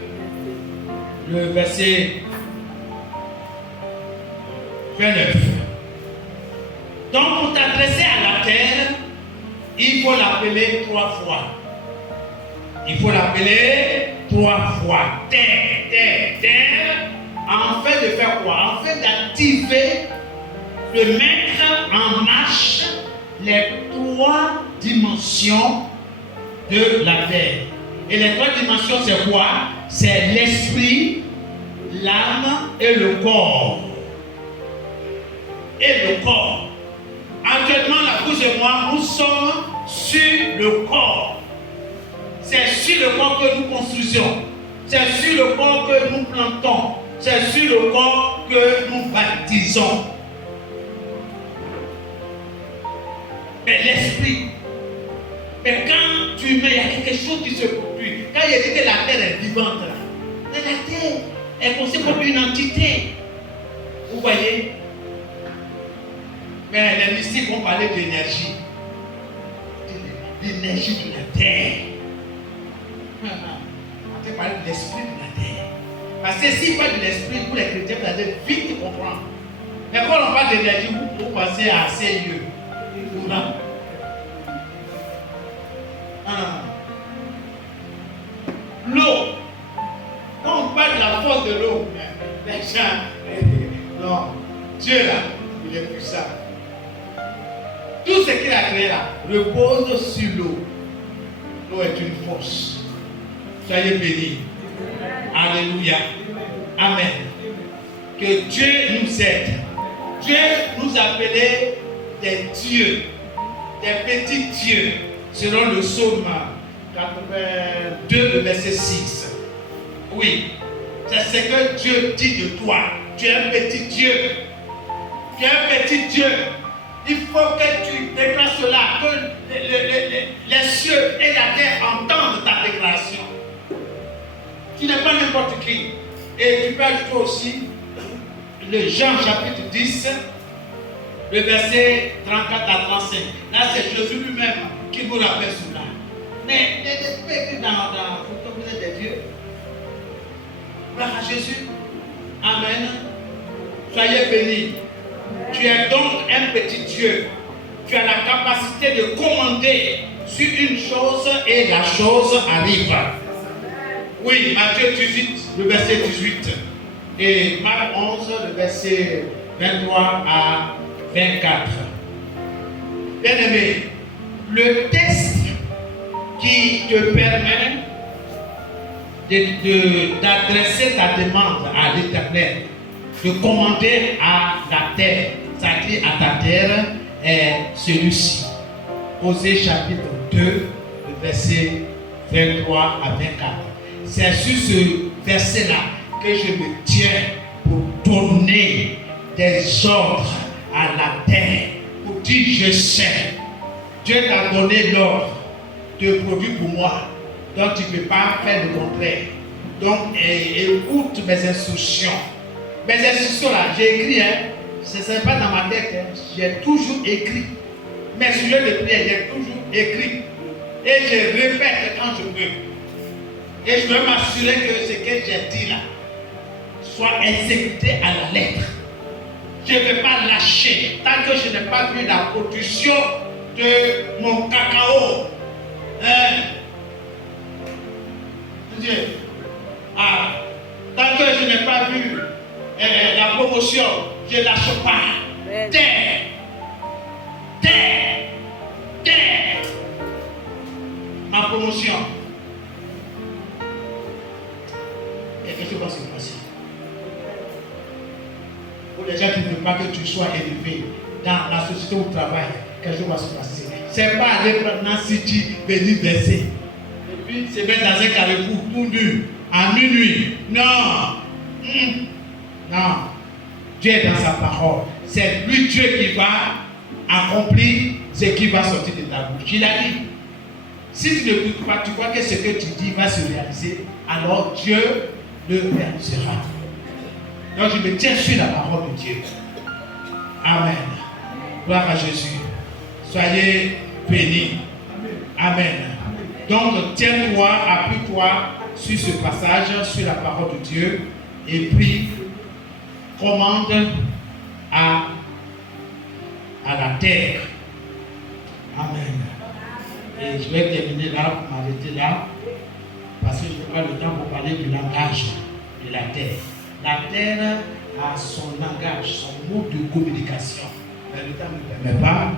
le verset 29. Donc, pour t'adresser à la terre, il faut l'appeler 3 fois. Il faut l'appeler 3 fois. Terre, terre, terre. En fait de faire quoi? En fait d'activer, de mettre en marche les 3 dimensions de la terre. Et les 3 dimensions, c'est quoi? C'est l'esprit, l'âme et le corps. Et le corps. Actuellement, la bouche et moi, nous sommes sur le corps. C'est sur le corps que nous construisons. C'est sur le corps que nous plantons. C'est sur le corps que nous baptisons. Mais l'esprit. Mais quand tu mets, il y a quelque chose qui se produit. Quand il dit que la terre est vivante, là, mais la terre est conçue comme une entité. Vous voyez? Mais les mystiques ont parlé d'énergie. L'énergie de la terre. On va parler de l'esprit de la terre. Parce que s'il parle de l'esprit, pour les chrétiens, vous allez vite comprendre. Mais quand on parle d'énergie, vous pensez à CIE. Non. L'eau. Quand on parle de la force de l'eau, les gens, non. Dieu là, il est puissant. Tout ce qu'il a créé là repose sur l'eau. L'eau est une force. Soyez bénis. Alléluia. Amen. Que Dieu nous aide. Dieu nous appelait des dieux, des petits dieux, selon le psaume 82, verset 6. Oui, c'est ce que Dieu dit de toi. Tu es un petit Dieu. Tu es un petit Dieu. Il faut que tu déclares cela, que les cieux et la terre entendent ta déclaration. Tu n'es pas n'importe qui. Et tu peux ajouter aussi le Jean chapitre 10, le verset 34 à 35. Là, c'est Jésus lui-même qui vous rappelle cela. Mais vous écrit dans la photo, vous êtes des dieux. Gloire à Jésus. Amen. Soyez bénis. Tu es donc un petit Dieu. Tu as la capacité de commander sur une chose et la chose arrive. Oui, Matthieu 18, le verset 18. Et Marc 11, le verset 23 à 24. Bien-aimé, le texte qui te permet d'adresser ta demande à l'Éternel, de commander à la terre, c'est-à-dire à ta terre, est celui-ci. Osée chapitre 2, le verset 23 à 24. C'est sur ce verset-là que je me tiens pour donner des ordres à la terre, pour dire je sais. Dieu t'a donné l'ordre de produire pour moi, donc tu ne peux pas faire le contraire. Donc écoute mes instructions. Mes instructions là, j'ai écrit, ce n'est pas dans ma tête, j'ai toujours écrit. Mes sujets de prière, j'ai toujours écrit. Et je répète quand je peux. Et je veux m'assurer que ce que j'ai dit là soit exécuté à la lettre. Je ne vais pas lâcher tant que je n'ai pas vu la production de mon cacao. Dieu. Ah, Tant que je n'ai pas vu la promotion, je ne lâche pas. Terre. Ma promotion. Quelque chose va se passer. Pour les gens qui ne veulent pas que tu sois élevé dans la société où tu travailles, quelque chose va se passer. C'est pas aller prendre un City, venir verser. Et puis se mettre dans un carrefour tout nu, à minuit. Non. Non. Dieu est dans sa parole. C'est lui Dieu qui va accomplir ce qui va sortir de ta bouche. Il a dit. Si tu ne n'écoutes pas, tu vois que ce que tu dis va se réaliser, alors Dieu le réalisera. Donc je me tiens sur la parole de Dieu. Amen. Gloire à Jésus. Soyez bénis. Amen. Donc tiens-toi, appuie-toi sur ce passage, sur la parole de Dieu, et puis commande à la terre. Amen. Et je vais terminer là, pour m'arrêter là, parce que je n'ai pas le temps pour parler du langage de la terre. La terre a son langage, son mode de communication. Mais le temps ne me permet pas.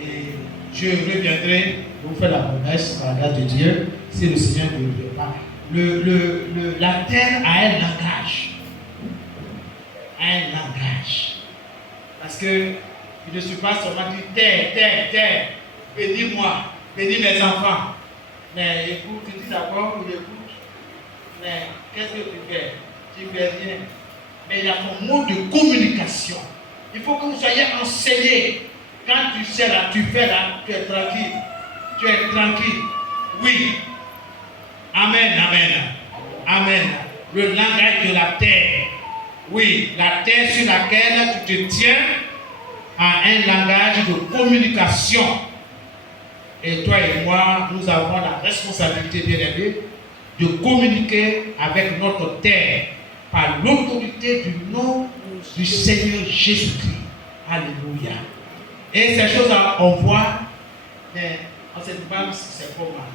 Et je reviendrai vous faire la promesse par la grâce de Dieu, si le Seigneur ne le veut pas. La terre a un langage. Un langage. Parce que je ne suis pas seulement dit terre, bénis-moi. Bénis mes enfants. Mais écoute, tu dis d'abord qu'il écoute. Mais qu'est-ce que tu fais? Tu ne fais rien. Mais il y a ton mode de communication. Il faut que vous soyez enseignés. Quand tu sais là, tu fais là, tu es tranquille. Tu es tranquille. Oui. Amen, amen. Amen. Le langage de la terre. Oui, la terre sur laquelle tu te tiens a un langage de communication. Et toi et moi, nous avons la responsabilité, bien aimé, de communiquer avec notre terre par l'autorité du nom du Seigneur Jésus-Christ. Alléluia. Et ces choses-là, on voit, mais on ne sait pas si c'est comment.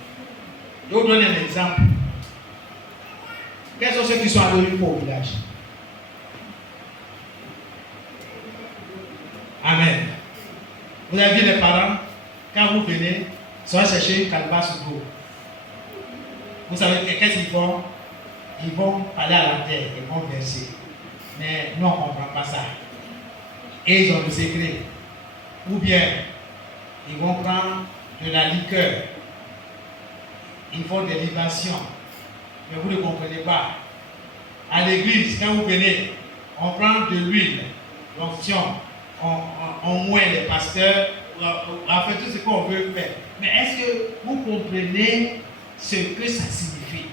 Je vous donne un exemple. Quels sont ceux qui sont allés au village? Amen. Vous avez vu les parents? Quand vous venez, ils vont chercher une calebasse d'eau. Vous savez qu'est-ce qu'ils font? Ils vont aller à la terre, ils vont verser. Mais nous, on ne comprend pas ça. Et ils ont le secret. Ou bien, ils vont prendre de la liqueur. Ils font des libations. Mais vous ne comprenez pas. À l'église, quand vous venez, on prend de l'huile, l'onction, on mouille les pasteurs, on fait tout ce qu'on veut faire. Mais est-ce que vous comprenez ce que ça signifie?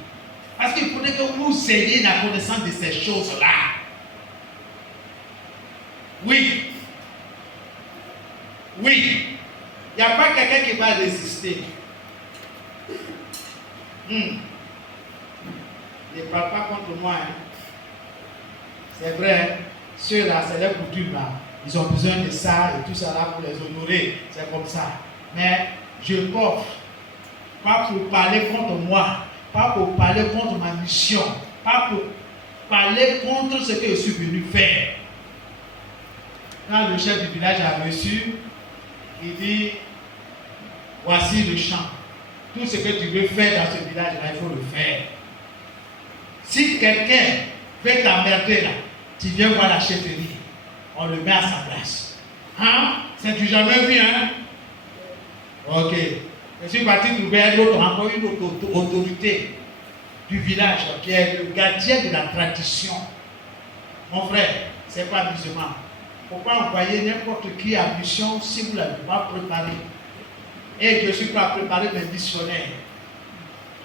Parce qu'il faudrait que vous ayez la connaissance de ces choses-là. Oui. Oui. Il n'y a pas quelqu'un qui va résister. Ne parle pas contre moi. Hein. C'est vrai, ceux-là, c'est leur coutume là. Ils ont besoin de ça et tout ça là pour les honorer. C'est comme ça. Mais je t'offre, pas pour parler contre moi, pas pour parler contre ma mission, pas pour parler contre ce que je suis venu faire. Quand le chef du village a reçu, il dit, voici le champ. Tout ce que tu veux faire dans ce village-là, il faut le faire. Si quelqu'un veut t'emmerder là, tu viens voir la chefferie. On le met à sa place. Hein? C'est du jamais vu, hein? Ok. Je suis parti trouver encore une autre autorité du village qui est le gardien de la tradition. Mon frère, ce n'est pas musulman. Il ne faut pas envoyer n'importe qui à mission si vous ne l'avez pas préparé. Et je suis prêt à préparer mes missionnaires.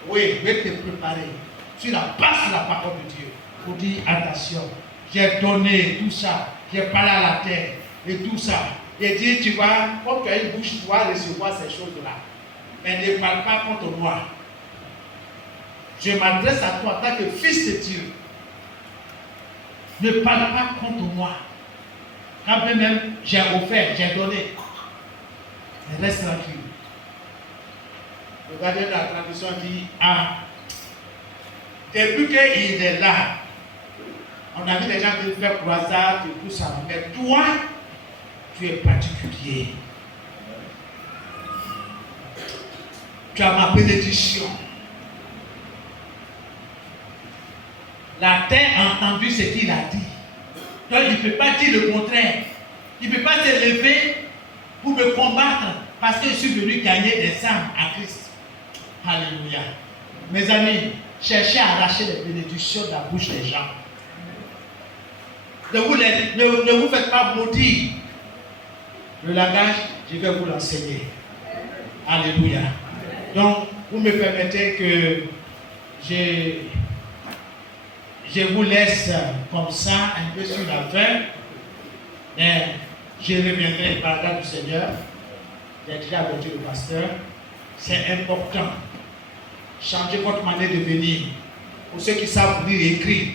Oui, je vais te préparer sur la base de la parole de Dieu. Pour dire attention, j'ai donné tout ça. J'ai parlé à la terre et tout ça. Et dit, tu vas, comme tu as une bouche, tu vas recevoir ces choses-là. Mais ne parle pas contre moi. Je m'adresse à toi en tant que fils de Dieu. Ne parle pas contre moi. Quand même j'ai offert, j'ai donné. Mais reste tranquille. Regardez la tradition dit, depuis qu'il est là, On a vu les gens qui faire croisade et tout ça. Mais toi, tu es particulier. Tu as ma bénédiction. La terre a entendu ce qu'il a dit. Donc il ne peut pas dire le contraire. Il ne peut pas se lever pour me combattre parce que je suis venu gagner des âmes à Christ. Alléluia. Mes amis, cherchez à arracher les bénédictions de la bouche des gens. Ne vous faites pas maudire. Le langage, je vais vous l'enseigner. Alléluia. Donc, vous me permettez que je vous laisse comme ça, un peu sur la fin. Mais je reviendrai par la grâce du Seigneur. J'ai déjà averti le pasteur. C'est important. Changez votre manière de venir. Pour ceux qui savent lire et écrire,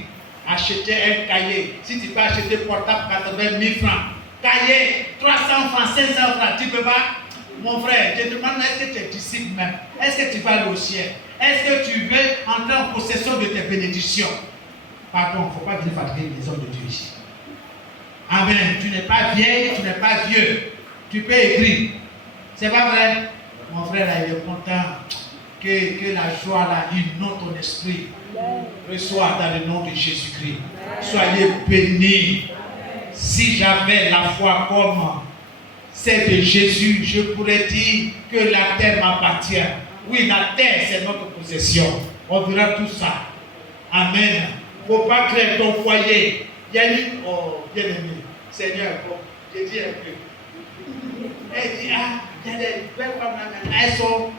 achetez un cahier. Si tu peux acheter portable 80 000 francs, cahier 300 francs, 500 francs, tu peux pas. Mon frère, je te demande, est-ce que tu es disciple même? Est-ce que tu vas aller au ciel? Est-ce que tu veux entrer en possession de tes bénédictions? Pardon, il ne faut pas venir fatiguer les hommes de Dieu ici. Amen. Tu n'es pas vieille, tu n'es pas vieux. Tu peux écrire. C'est pas vrai? Mon frère, là, il est content que la joie là inonde ton esprit. Reçois dans le nom de Jésus-Christ. Soyez bénis. Si j'avais la foi comme celle de Jésus, je pourrais dire que la terre m'appartient. Oui, la terre, c'est notre possession. On verra tout ça. Amen. Il ne faut pas créer ton foyer. Il y a une, oh, bien aimé, Seigneur, bon, je dis un peu. Elle dit, ah, il y a des belles femmes là, elles sont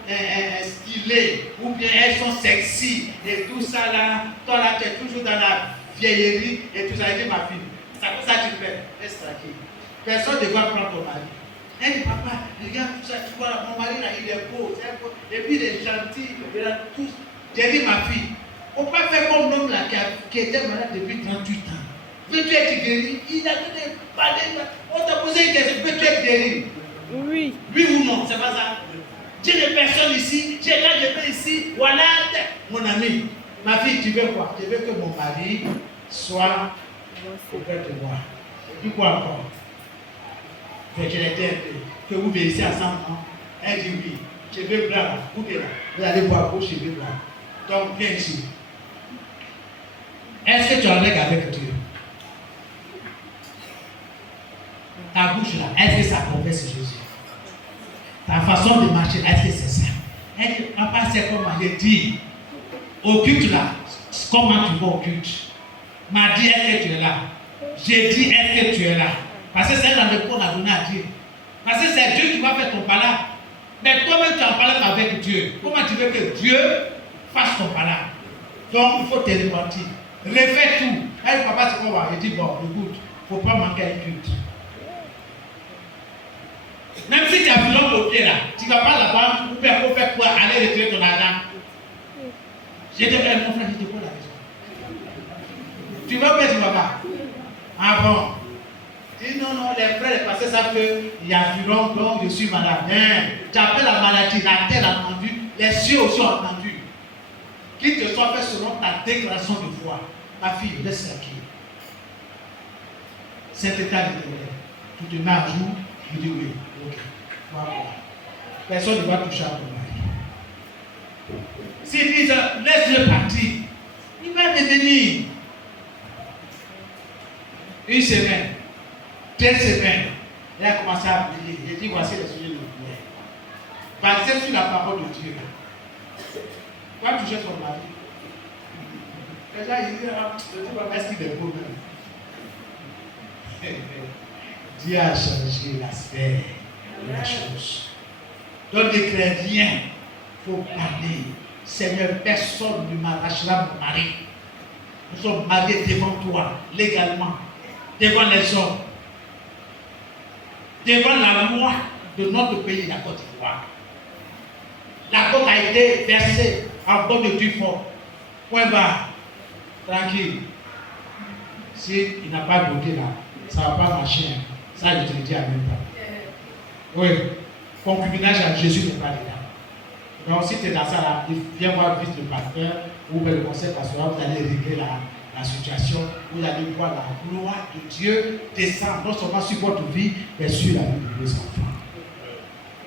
stylées, ou bien elles sont sexy, et tout ça là. Toi là, tu es toujours dans la vieillerie, et tout ça. Elle dit, ma fille, c'est comme ça que tu fais. Reste tranquille. Personne ne va prendre ton mari. Elle dit, papa, regarde tout ça, tu vois, mon mari là, il est beau, et puis il est gentil, il a tout. J'ai dit, ma fille, on ne peut pas faire comme l'homme là qui était malade depuis 38 ans. Veux-tu être guéri? Il a donné parler. On t'a posé une question, veux-tu être guéri? Oui. Oui ou non? C'est pas ça. J'ai des personnes ici, j'ai là, je vais ici, voilà. Mon ami, ma fille, tu veux quoi? Je veux que mon mari soit auprès de moi. Et puis quoi encore? Je l'ai dit un peu, que vous vérifiez ensemble. Elle dit oui, je veux blanc, vous là. Vous allez voir vos cheveux blancs. Donc, viens ici. Est-ce que tu en règles avec Dieu? Ta bouche là, est-ce que ça confesse Jésus? Ta façon de marcher, est-ce que c'est ça? Elle dit, papa, c'est comment? J'ai dit, au culte là, comment tu vas au culte? M'a dit, est-ce que tu es là? J'ai dit, est-ce que tu es là? Parce que c'est dans le qu'on a donné à Dieu. Parce que c'est Dieu qui va faire ton palabre. Mais toi-même, tu en parles avec Dieu. Comment tu veux que Dieu fasse ton palabre? Donc, il faut te repentir. Refais tout. Elle, papa, c'est quoi? Il dit, bon, écoute, il ne faut pas manquer un culte. Même si tu as vu l'homme au pied là, tu ne vas pas là-bas pour faire quoi? Aller retirer ton argent. J'ai dit, mon frère, je te pose la question. Tu vas ou tu ne vas pas? Ah bon? Dis non, les frères, les pasteurs savent qu'il y a du long, donc je suis malade. Tu appelles la maladie, la terre a entendu, les cieux aussi ont entendu. Qu'il te soit fait selon ta déclaration de foi. Ma fille, laisse-la qui. Cet état de ténèbres. Tu te mets à jour, je dis oui. Ok. Voilà. Personne ne va toucher à ton mari. S'il dit, laisse-le partir, il va devenir. Une semaine, 2 semaines, il a commencé à briller. J'ai dit, voici les sujets de prière. Basé sur la parole de Dieu. Il va toucher son mari. Déjà, il dit, est-ce qu'il est beau même? Dieu a changé l'aspect de la chose. Donc ne crains rien. Il faut parler. Seigneur, personne ne m'arrachera mon mari. Nous sommes mariés devant toi, légalement, devant les hommes, devant la loi de notre pays, la Côte d'Ivoire. La côte a été versée en bord de Dufort. Point barre. Tranquille. S'il n'a pas bloqué là, ça ne va pas marcher. Ça, je te le dis à même pas. Oui. Concubinage à Jésus n'est pas légal. Donc, si tu es dans ça là, viens voir vite le pasteur ou le conseil pastoral, vous allez régler la situation, vous allez voir la gloire de Dieu descendre non seulement sur votre vie, mais sur la vie de vos enfants,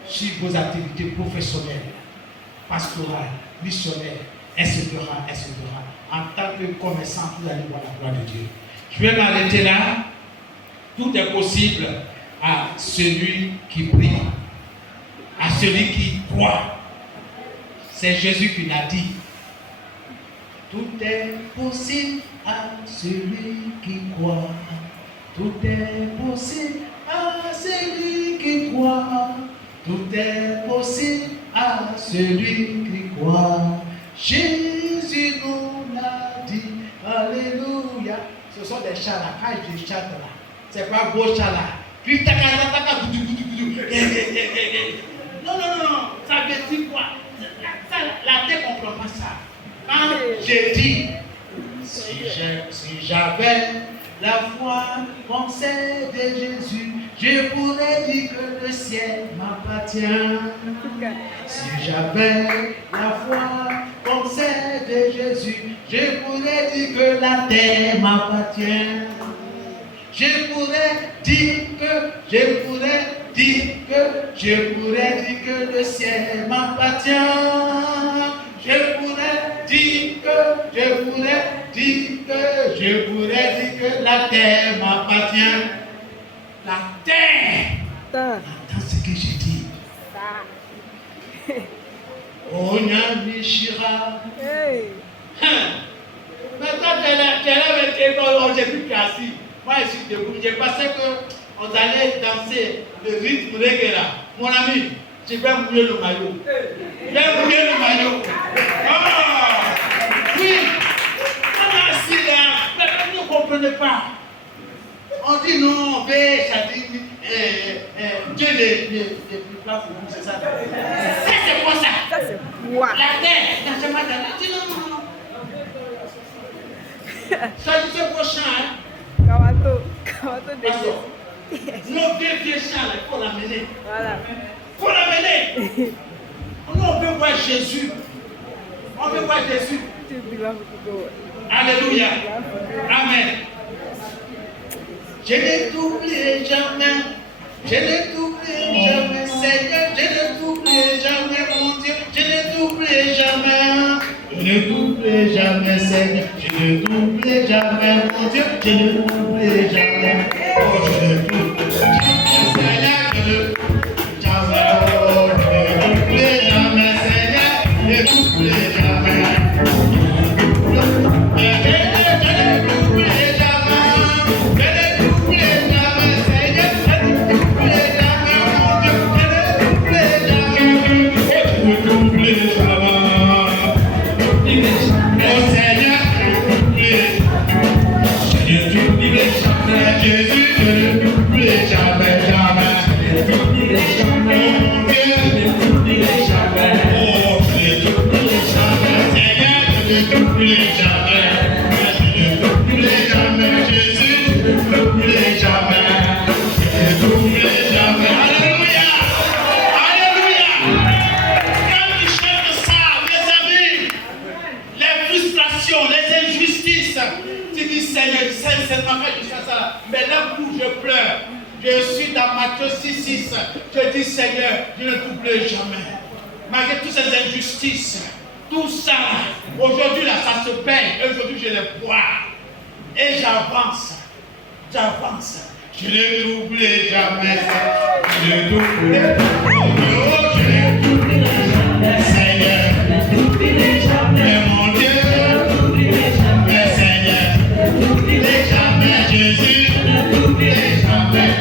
sur vos activités professionnelles, pastorales, missionnaires, etc., etc. En tant que commerçant, vous allez voir la gloire de Dieu. Je vais m'arrêter là. Tout est possible à celui qui prie, à celui qui croit. C'est Jésus qui l'a dit. Tout est possible à celui qui croit. Tout est possible à celui qui croit. Tout est possible à celui qui croit. Jésus nous l'a dit. Alléluia. Ce sont des chants là. Quand je chante là, c'est pas beau chant là. Puis non, ça veut dire quoi? La tête ne comprend pas ça. Quand j'ai dit, si j'avais la foi comme celle de Jésus, je pourrais dire que le ciel m'appartient. Si j'avais la foi comme celle de Jésus, je pourrais dire que la terre m'appartient. Je pourrais dire que le ciel m'appartient. Je pourrais dire que la terre m'appartient. La terre. Entends ce que j'ai dit. Oh, Nyamishira. Maintenant, tu es là avec j'ai plus qu'assis. Moi, je suis debout. J'ai pensé qu'on allait danser le rythme reggae là. Mon ami, je vais mouiller le maillot. Oh, oui. On est assis là. Vous ne comprenez pas. On dit non, ça dit Dieu n'est pas pour vous, c'est ça. Ça, c'est quoi ça? Ça, c'est quoi? La terre, dans ce matin, dit non. Ça, c'est vos chants, hein? Kawato Nos vieux chants, il faut l'amener. Voilà. Il faut l'amener. On veut voir Jésus. Alléluia. Amen. Je ne t'oublierai jamais. Seigneur. Je ne t'oublierai jamais, mon Dieu. Je ne t'oublierai jamais. Seigneur. Je ne t'oublierai jamais, mon Dieu. Je ne t'oublierai jamais. Oh, je ne t'oublierai jamais, Seigneur. Je ne t'oublierai jamais, Seigneur. Je ne t'oublierai jamais. Je suis dans Matthieu 6:6. Je dis Seigneur, je ne t'oublierai jamais. Malgré toutes ces injustices, tout ça, aujourd'hui là, ça se paye. Aujourd'hui, je les vois. Et j'avance. Je ne t'oublierai jamais. Je ne t'oublierai jamais. Seigneur, je ne t'oublierai jamais. Mon Dieu, Seigneur, je ne t'oublierai jamais. Jésus, je ne t'oublierai jamais.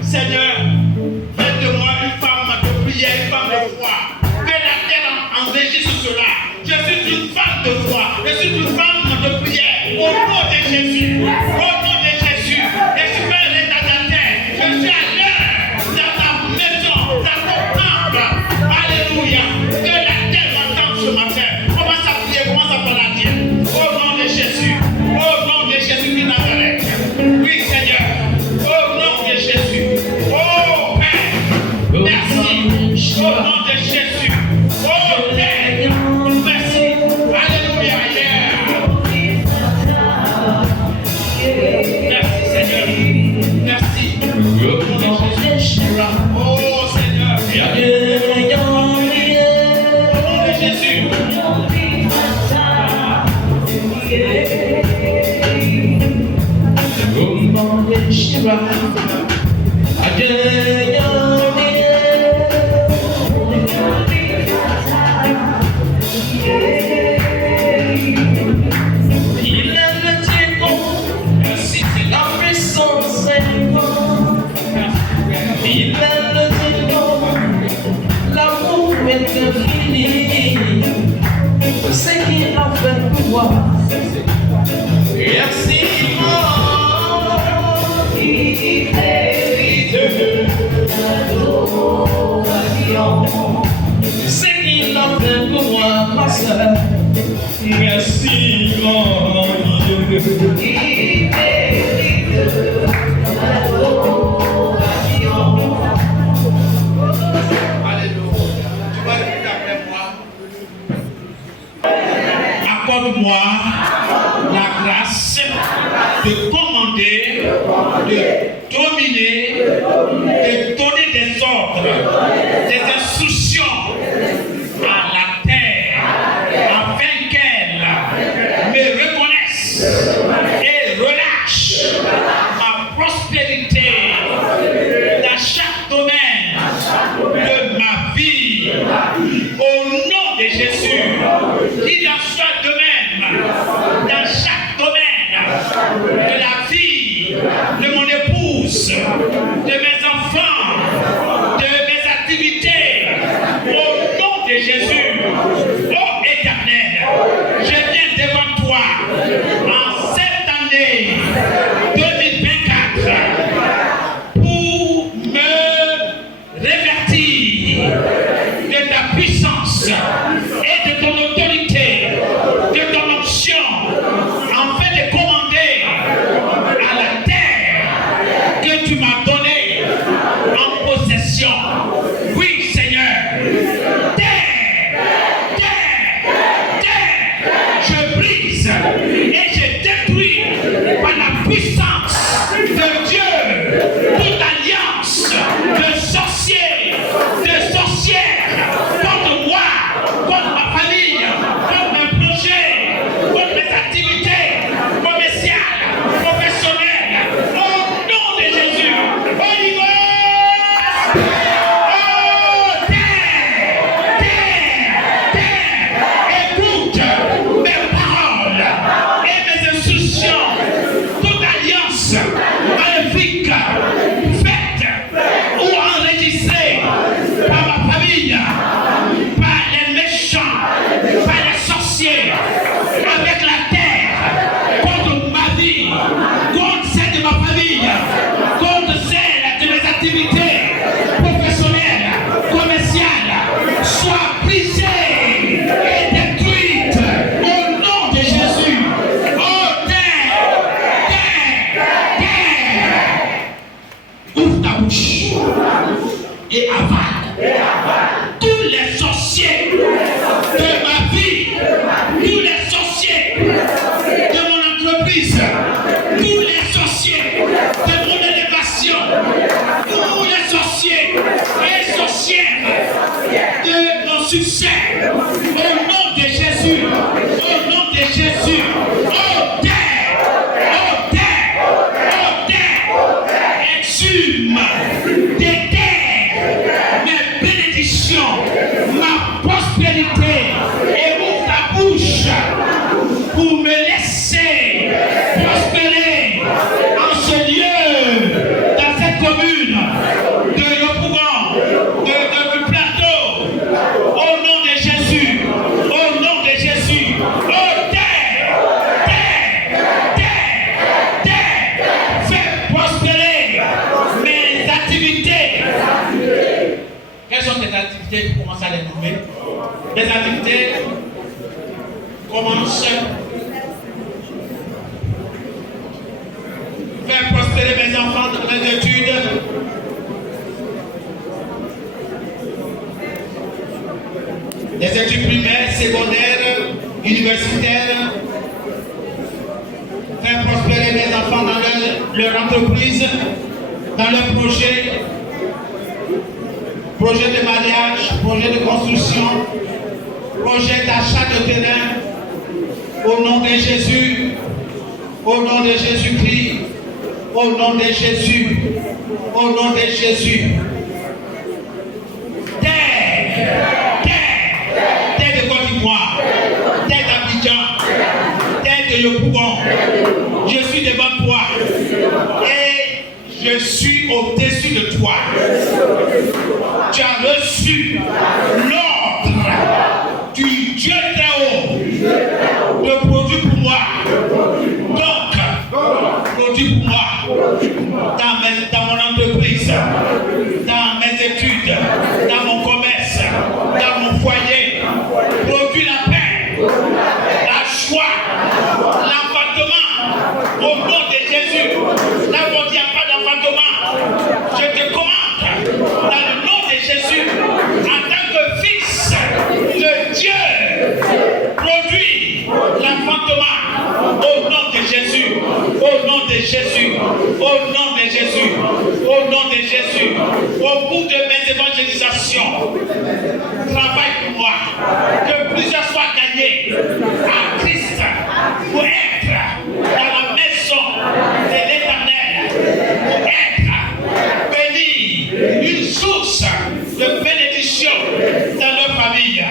Seigneur, fais de moi une femme de prière, une femme de foi. Au nom de Jésus, esprit retardataire, je suis à l'heure dans ta maison, dans ton temple. Alléluia. Que la terre m'entende ce matin. Commence à prier, commence à parler à Dieu. Au nom de Jésus. Au nom de Jésus de Nazareth. Oui, Seigneur. Au nom de Jésus. Oh Père. Merci. Au nom de Jésus. Oh Père. Merci. Alléluia. Merci Seigneur. Merci. Au nom de Jésus. Oh Seigneur. Au nom de Jésus. Merci Seigneur. Il est le Dieu, l'amour est infini, ce qu'il a fait pour moi. Merci, il mérite l'adoration. Ce qu'il a fait pour moi, ma soeur. Merci, grand Dieu. Il mérite l'adoration. Alléluia. Tu vas répéter après moi. Accorde-moi la grâce de commander, de dominer, de donner des ordres, des instructions à la terre, afin qu'elle me reconnaisse et relâche ma prospérité dans chaque domaine de ma vie. Au nom de Jésus, qu'il en soit de même dans chaque domaine de la vie de mon épouse, de mes enfants, de mes activités. Au nom de Jésus, ô Éternel, je viens devant toi en cette année 2024 pour me révertir de ta puissance et de ton autorité, de ton onction, afin de commander à la terre que tu m'as donnée en possession. Oui, Seigneur. Terre, je brise et je détruis par la puissance de Dieu toute alliance de sorciers, de sorcières contre moi, contre ma famille, contre mes projets, contre mes activités commerciales, professionnelles. Au nom de Jésus, Holy Ghost! Oh, terre, écoute mes paroles et mes instructions. Toute alliance maléfique faite ou enregistrée par ma famille, par les méchants, par les sorciers, avec la terre, contre ma vie, contre celle de ma famille, contre celle de mes activités professionnelles, commerciales, soit brisée et détruite au nom de Jésus. Oh terre, ouvre ta bouche et avale tous les sorciers de ma vie, tous les sorciers de mon entreprise, tous les sorciers de mon élévation, tous les sorciers et sorcières de mon succès. Au nom de Jésus, au nom de Jésus, oh terre, oh terre, oh terre, exhume des terres activités, commence à les nommer. Les activités commencent. Faire prospérer mes enfants dans les études. Les études primaires, secondaires, universitaires. Faire prospérer mes enfants dans leur entreprise, dans leurs projets. Projet de mariage, projet de construction, projet d'achat de terrain. Au nom de Jésus, au nom de Jésus-Christ, au nom de Jésus, au nom de Jésus. Terre de Côte d'Ivoire, terre d'Abidjan, terre de Yopougon, je suis devant toi et je suis au-dessus de toi. Tu as reçu l'ordre du Dieu très haut de produire pour moi. Donc, produis pour moi dans mon entreprise, dans mes études, dans mon commerce, dans mon foyer. Produis la paix, la joie, l'enfantement au nom de Jésus. Là où on dit pas d'enfantement, je te commande dans le nom de Jésus, en tant que fils de Dieu, produis l'enfantement au nom de Jésus, au nom de Jésus, au nom de Jésus, au nom de Jésus. Au bout de mes évangélisations, travaille pour moi, que plusieurs soient gagnés à Christ pour être dans la maison de l'Éternel, pour être béni, une source de bénédiction dans leur famille,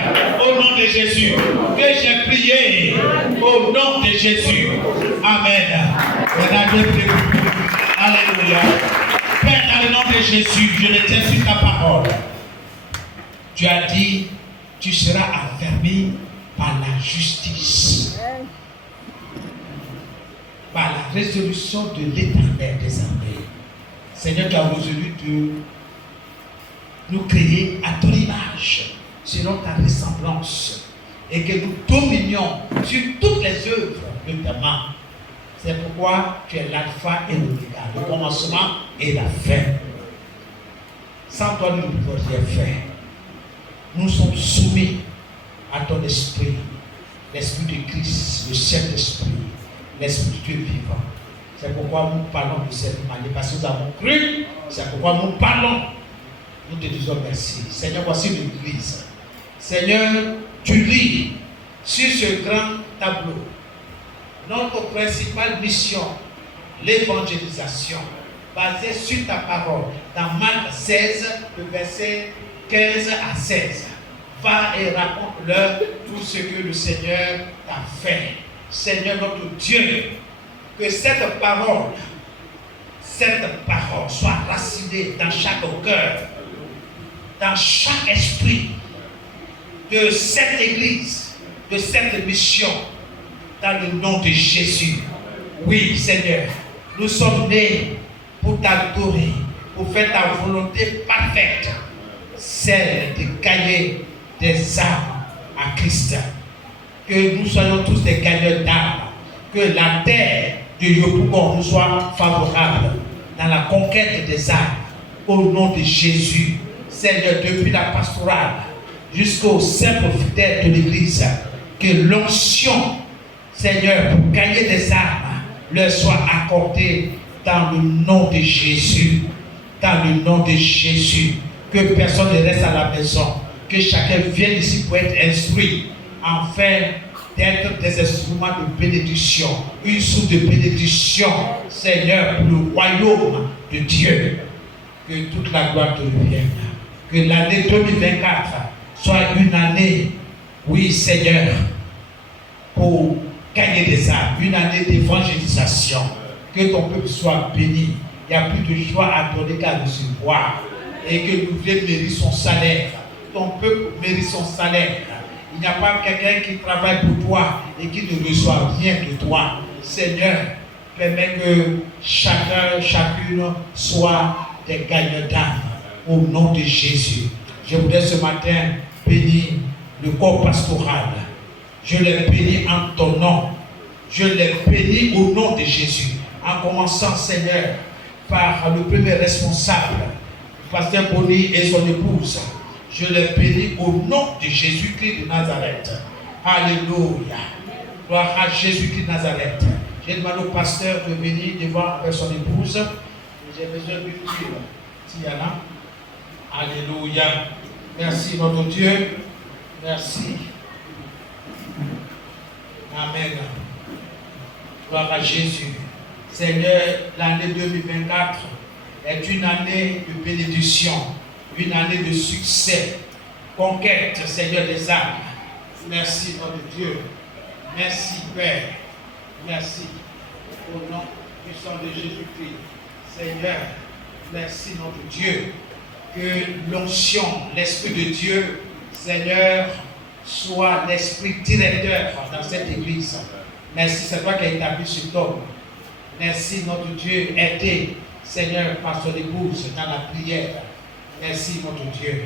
au nom de Jésus, que j'ai prié au nom de Jésus. Amen. Alléluia. Père, dans le nom de Jésus, je le tiens sur ta parole. Tu as dit, tu seras affermi par la justice, par la résolution de l'Éternel des armées. Seigneur, tu as résolu de nous créer à ton image, selon ta ressemblance, et que nous dominions sur toutes les œuvres de ta main. C'est pourquoi tu es l'alpha et l'oméga, le commencement et la fin. Sans toi, nous ne pouvons rien faire. Nous sommes soumis à ton esprit, l'esprit de Christ, le Saint-Esprit, l'esprit de Dieu vivant. C'est pourquoi nous parlons de cette manière, parce que nous avons cru, c'est pourquoi nous parlons. Nous te disons merci. Seigneur, voici l'Église. Seigneur, tu lis sur ce grand tableau notre principale mission, l'évangélisation, basée sur ta parole. Dans Marc 16, le verset 15 à 16. Va et raconte-leur tout ce que le Seigneur t'a fait. Seigneur notre Dieu, que cette parole soit racinée dans chaque cœur, dans chaque esprit de cette Église, de cette mission, dans le nom de Jésus. Oui, Seigneur, nous sommes nés pour t'adorer, pour faire ta volonté parfaite, celle de gagner des âmes à Christ. Que nous soyons tous des gagneurs d'âmes, que la terre de Yopougon nous soit favorable dans la conquête des âmes, au nom de Jésus. Seigneur, depuis la pastorale jusqu'au simple fidèle de l'Église, que l'onction, Seigneur, pour gagner des âmes, leur soit accordée dans le nom de Jésus. Dans le nom de Jésus. Que personne ne reste à la maison. Que chacun vienne ici pour être instruit, afin d'être des instruments de bénédiction. Une source de bénédiction, Seigneur, pour le royaume de Dieu. Que toute la gloire te revienne. Que l'année 2024 soit une année, oui Seigneur, pour gagner des âmes, une année d'évangélisation. Que ton peuple soit béni. Il n'y a plus de joie à donner qu'à recevoir. Et que l'ouvrier mérite son salaire. Ton peuple mérite son salaire. Il n'y a pas quelqu'un qui travaille pour toi et qui ne reçoit rien de toi. Seigneur, permets que chacun, chacune soit des gagnants d'âme. Au nom de Jésus. Je voudrais ce matin bénir le corps pastoral. Je les bénis en ton nom. Je les bénis au nom de Jésus. En commençant, Seigneur, par le premier responsable, Pasteur Bonny et son épouse. Je les bénis au nom de Jésus-Christ de Nazareth. Alléluia. Gloire à Jésus-Christ de Nazareth. J'ai demandé au pasteur de venir devant avec son épouse. J'ai besoin d'une tuile. S'il y en a. Alléluia. Merci notre Dieu. Merci. Amen. Gloire à Jésus. Seigneur, l'année 2024 est une année de bénédiction, une année de succès, conquête, Seigneur des âmes. Merci notre Dieu. Merci Père. Merci au nom puissant de Jésus-Christ. Seigneur, merci notre Dieu. Que l'onction, l'Esprit de Dieu, Seigneur, soit l'Esprit directeur dans cette église. Merci, c'est toi qui as établi cet homme. Merci notre Dieu, aidé, Seigneur, par son épouse dans la prière. Merci notre Dieu.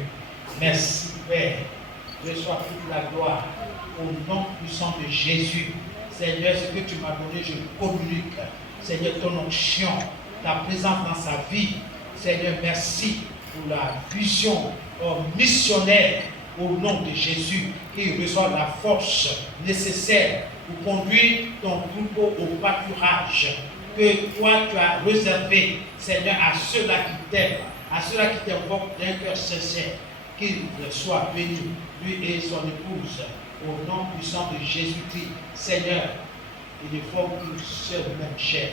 Merci Père. Reçois toute la gloire au nom puissant de Jésus. Seigneur, ce que tu m'as donné, je communique. Seigneur, ton onction, ta présence dans sa vie. Seigneur, merci pour la vision missionnaire au nom de Jésus, qui reçoit la force nécessaire pour conduire ton troupeau au pâturage que toi tu as réservé, Seigneur, à ceux-là qui t'aiment, à ceux-là qui t'invoquent d'un cœur sincère. Qu'il soit béni, lui et son épouse, au nom puissant de Jésus-Christ. Seigneur, ils ne forment qu'une seule même chair.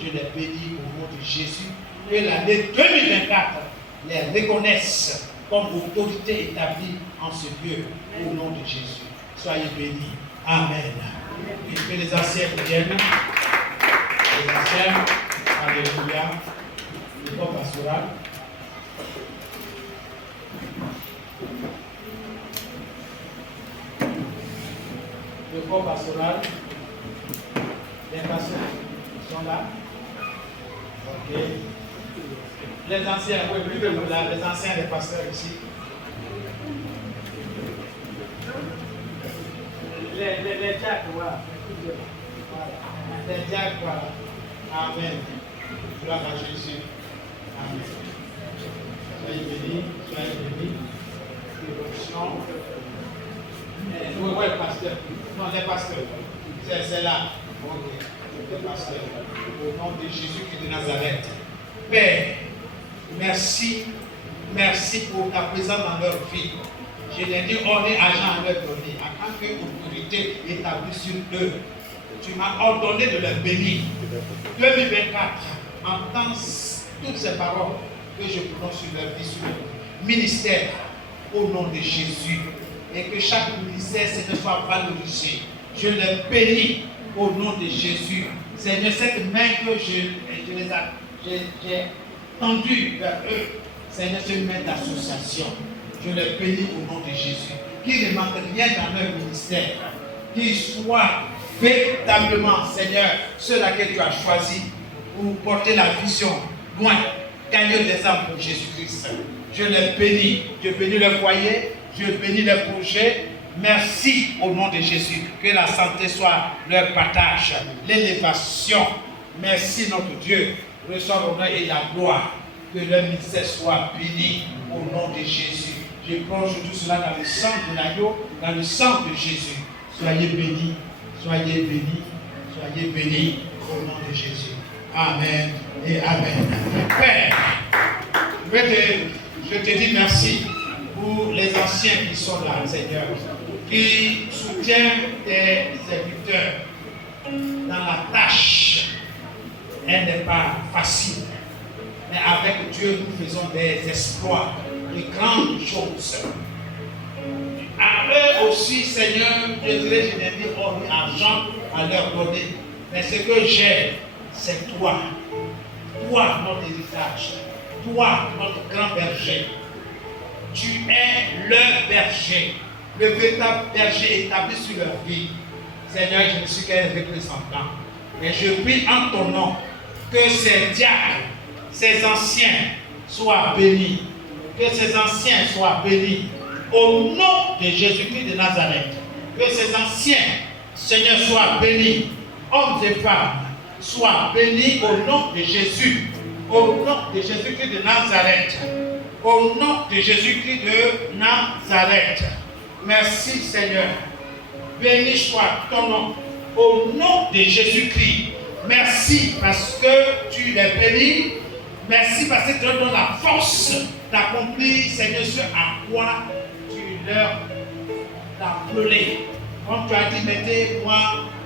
Je les bénis au nom de Jésus. Que l'année 2024 les reconnaisse comme autorité établie en ce lieu, au nom de Jésus. Soyez bénis. Amen. Et que les anciens viennent. Les anciens, alléluia. Le corps pastoral. Le corps pastoral. Les pasteurs sont là. Ok. Les anciens, oui, les anciens, les pasteurs ici. Les diacres, voilà. Les diacres, voilà. Amen. Gloire à Jésus. Amen. Soyez bénis, soyez bénis. Dévotion. Oui, pasteur. Non, les pasteurs. C'est là. Ok. Les pasteurs. Au nom de Jésus-Christ de Nazareth. Père, merci. Merci pour ta présence dans leur vie. Je l'ai dit, on est agent à leur donner. En tant qu'autorité établie sur eux, tu m'as ordonné de leur bénir. 2024, entends toutes ces paroles que je prononce sur leur vie, sur leur ministère, au nom de Jésus. Et que chaque ministère, Seigneur, soit valorisé. Je les bénis au nom de Jésus. Seigneur, cette main que j'ai tendue vers eux, Seigneur, c'est une main d'association. Je les bénis au nom de Jésus. Qu'il ne manque rien dans leur ministère. Qu'ils soient véritablement, Seigneur, ceux à qui tu as choisi pour porter la vision loin, gagner des âmes pour Jésus-Christ. Je les bénis. Je bénis leur foyer. Je bénis leurs projets. Merci au nom de Jésus. Que la santé soit leur partage. L'élévation. Merci notre Dieu. Reçois l'honneur et la gloire. Que leur ministère soit béni au nom de Jésus. Je plonge tout cela dans le sang de l'agneau, dans le sang de Jésus. Soyez bénis, soyez bénis, soyez bénis au nom de Jésus. Amen et Amen. Père, je te dis merci pour les anciens qui sont là, Seigneur, qui soutiennent tes serviteurs dans la tâche. Elle n'est pas facile. Mais avec Dieu, nous faisons des exploits, de grandes choses. À eux aussi, Seigneur, je dirais, je n'ai dit hormis argent à leur donner. Mais ce que j'ai, c'est toi. Toi, notre héritage. Toi, notre grand berger. Tu es leur berger. Le véritable berger établi sur leur vie. Seigneur, je ne suis qu'un représentant. Mais je prie en ton nom que ces diacres, ces anciens soient bénis, Que ces anciens soient bénis. Au nom de Jésus-Christ de Nazareth. Que ces anciens, Seigneur, soient bénis. Hommes et femmes, soient bénis au nom de Jésus. Au nom de Jésus-Christ de Nazareth. Au nom de Jésus-Christ de Nazareth. Merci Seigneur. Béni soit ton nom. Au nom de Jésus-Christ. Merci parce que tu les bénis. Merci parce que tu leur donnes la force d'accomplir, Seigneur, ce à quoi tu leur as appelé. Comme tu as dit, mettez-moi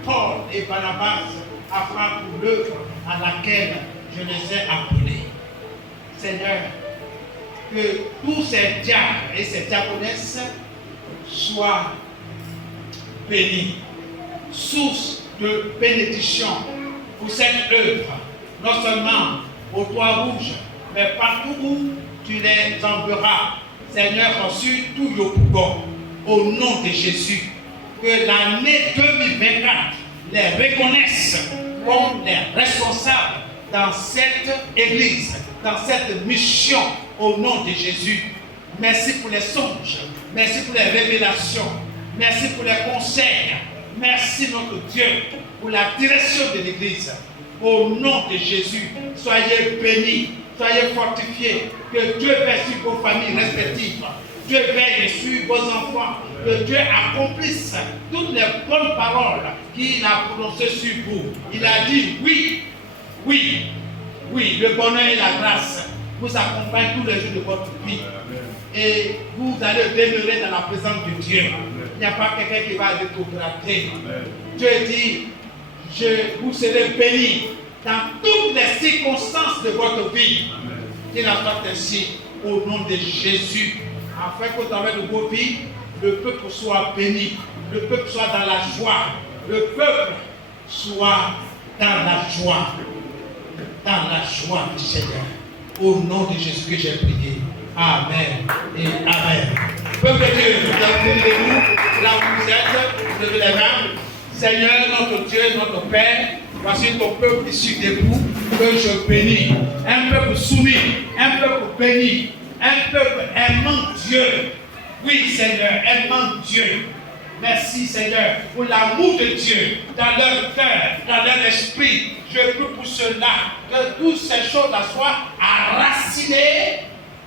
Paul et Barnabas afin pour l'œuvre à laquelle je les ai appelés. Seigneur, que tous ces diacres et ces diaconesses soient bénis. Source de bénédiction pour cette œuvre, non seulement au Toit Rouge, mais partout où tu les enverras, Seigneur, sur tout le Yopougon, au nom de Jésus, que l'année 2024 les reconnaisse comme les responsables dans cette église, dans cette mission, au nom de Jésus. Merci pour les songes, merci pour les révélations, merci pour les conseils, merci notre Dieu pour la direction de l'église. Au nom de Jésus, soyez bénis, soyez fortifiés, que Dieu veille sur vos familles respectives, Dieu veille sur vos enfants, que Dieu accomplisse toutes les bonnes paroles qu'il a prononcées sur vous. Il a dit oui, oui, oui, le bonheur et la grâce vous accompagnent tous les jours de votre vie. Et vous allez demeurer dans la présence de Dieu. Il n'y a pas quelqu'un qui va rétrograder. Dieu dit, vous serez bénis dans toutes les circonstances de votre vie. Qu'il en soit ainsi au nom de Jésus, afin qu'au travers de vos vies, le peuple soit béni, le peuple soit dans la joie, le peuple soit dans la joie du Seigneur. Au nom de Jésus que j'ai prié. Amen et Amen. Peuple de Dieu, levez-vous là où vous êtes, levez les mains. Seigneur, notre Dieu, notre Père, voici ton peuple ici debout que je bénis. Un peuple soumis, un peuple béni, un peuple aimant Dieu. Oui, Seigneur, aimant Dieu. Merci, Seigneur, pour l'amour de Dieu dans leur cœur, dans leur esprit. Je prie pour cela, que toutes ces choses-là soient enracinées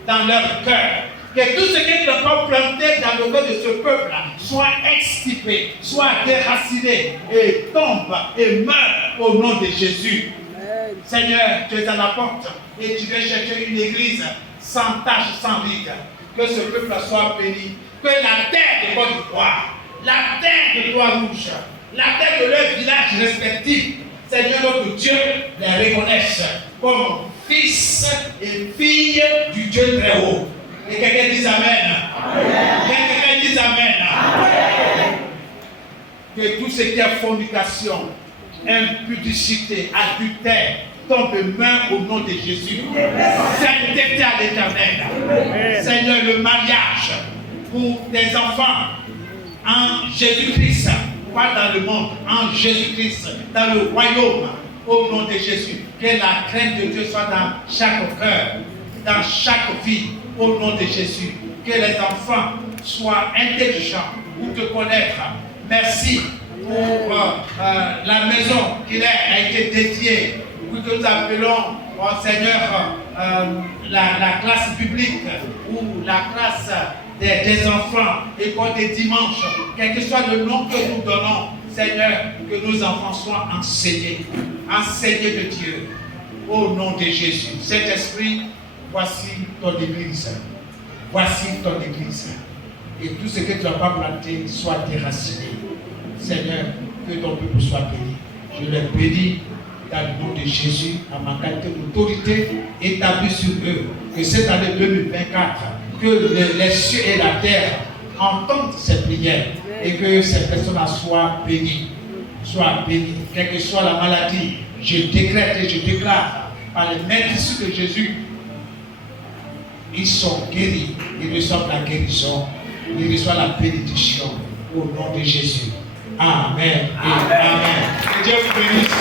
dans leur cœur. Que tout ce qui ne peut pas planter dans le cœur de ce peuple-là soit extirpé, soit déraciné et tombe et meurt au nom de Jésus. Seigneur, tu es à la porte et tu viens chercher une église sans tache, sans ride. Que ce peuple soit béni. Que la terre de Côte d'Ivoire, la terre de Trois-Rouges, la terre de leur village respectif, Seigneur notre Dieu, les reconnaisse comme fils et filles du Dieu très haut. Et quelqu'un dise Amen. Quelqu'un dise Amen. Amen. Que tout ce qui est fornication, impudicité, adultère, tombe main au nom de Jésus. Sainteté à l'Éternel. Seigneur, le mariage pour tes enfants en Jésus-Christ, pas dans le monde, en Jésus-Christ, dans le royaume, au nom de Jésus. Que la crainte de Dieu soit dans chaque cœur, dans chaque vie, au nom de Jésus. Que les enfants soient intelligents pour te connaître. Merci pour la maison qui leur a été dédiée, pour que nous appelons, Seigneur, la classe publique ou la classe des enfants, école des dimanches, quel que soit le nom que nous donnons, Seigneur, que nos enfants soient enseignés de Dieu, au nom de Jésus. Saint-Esprit, voici ton église, voici ton église, et tout ce que tu n'as pas planté soit déraciné. Seigneur, que ton peuple soit béni. Je les bénis dans le nom de Jésus, à ma qualité d'autorité établie sur eux, que cette année 2024, que les cieux et la terre entendent ces prières et que ces personnes soient bénies, quelle que soit la maladie. Je décrète et je déclare par les maîtres de Jésus, ils sont guéris, ils reçoivent la guérison, ils reçoivent la bénédiction au nom de Jésus. Amen et Amen. Que Dieu vous bénisse.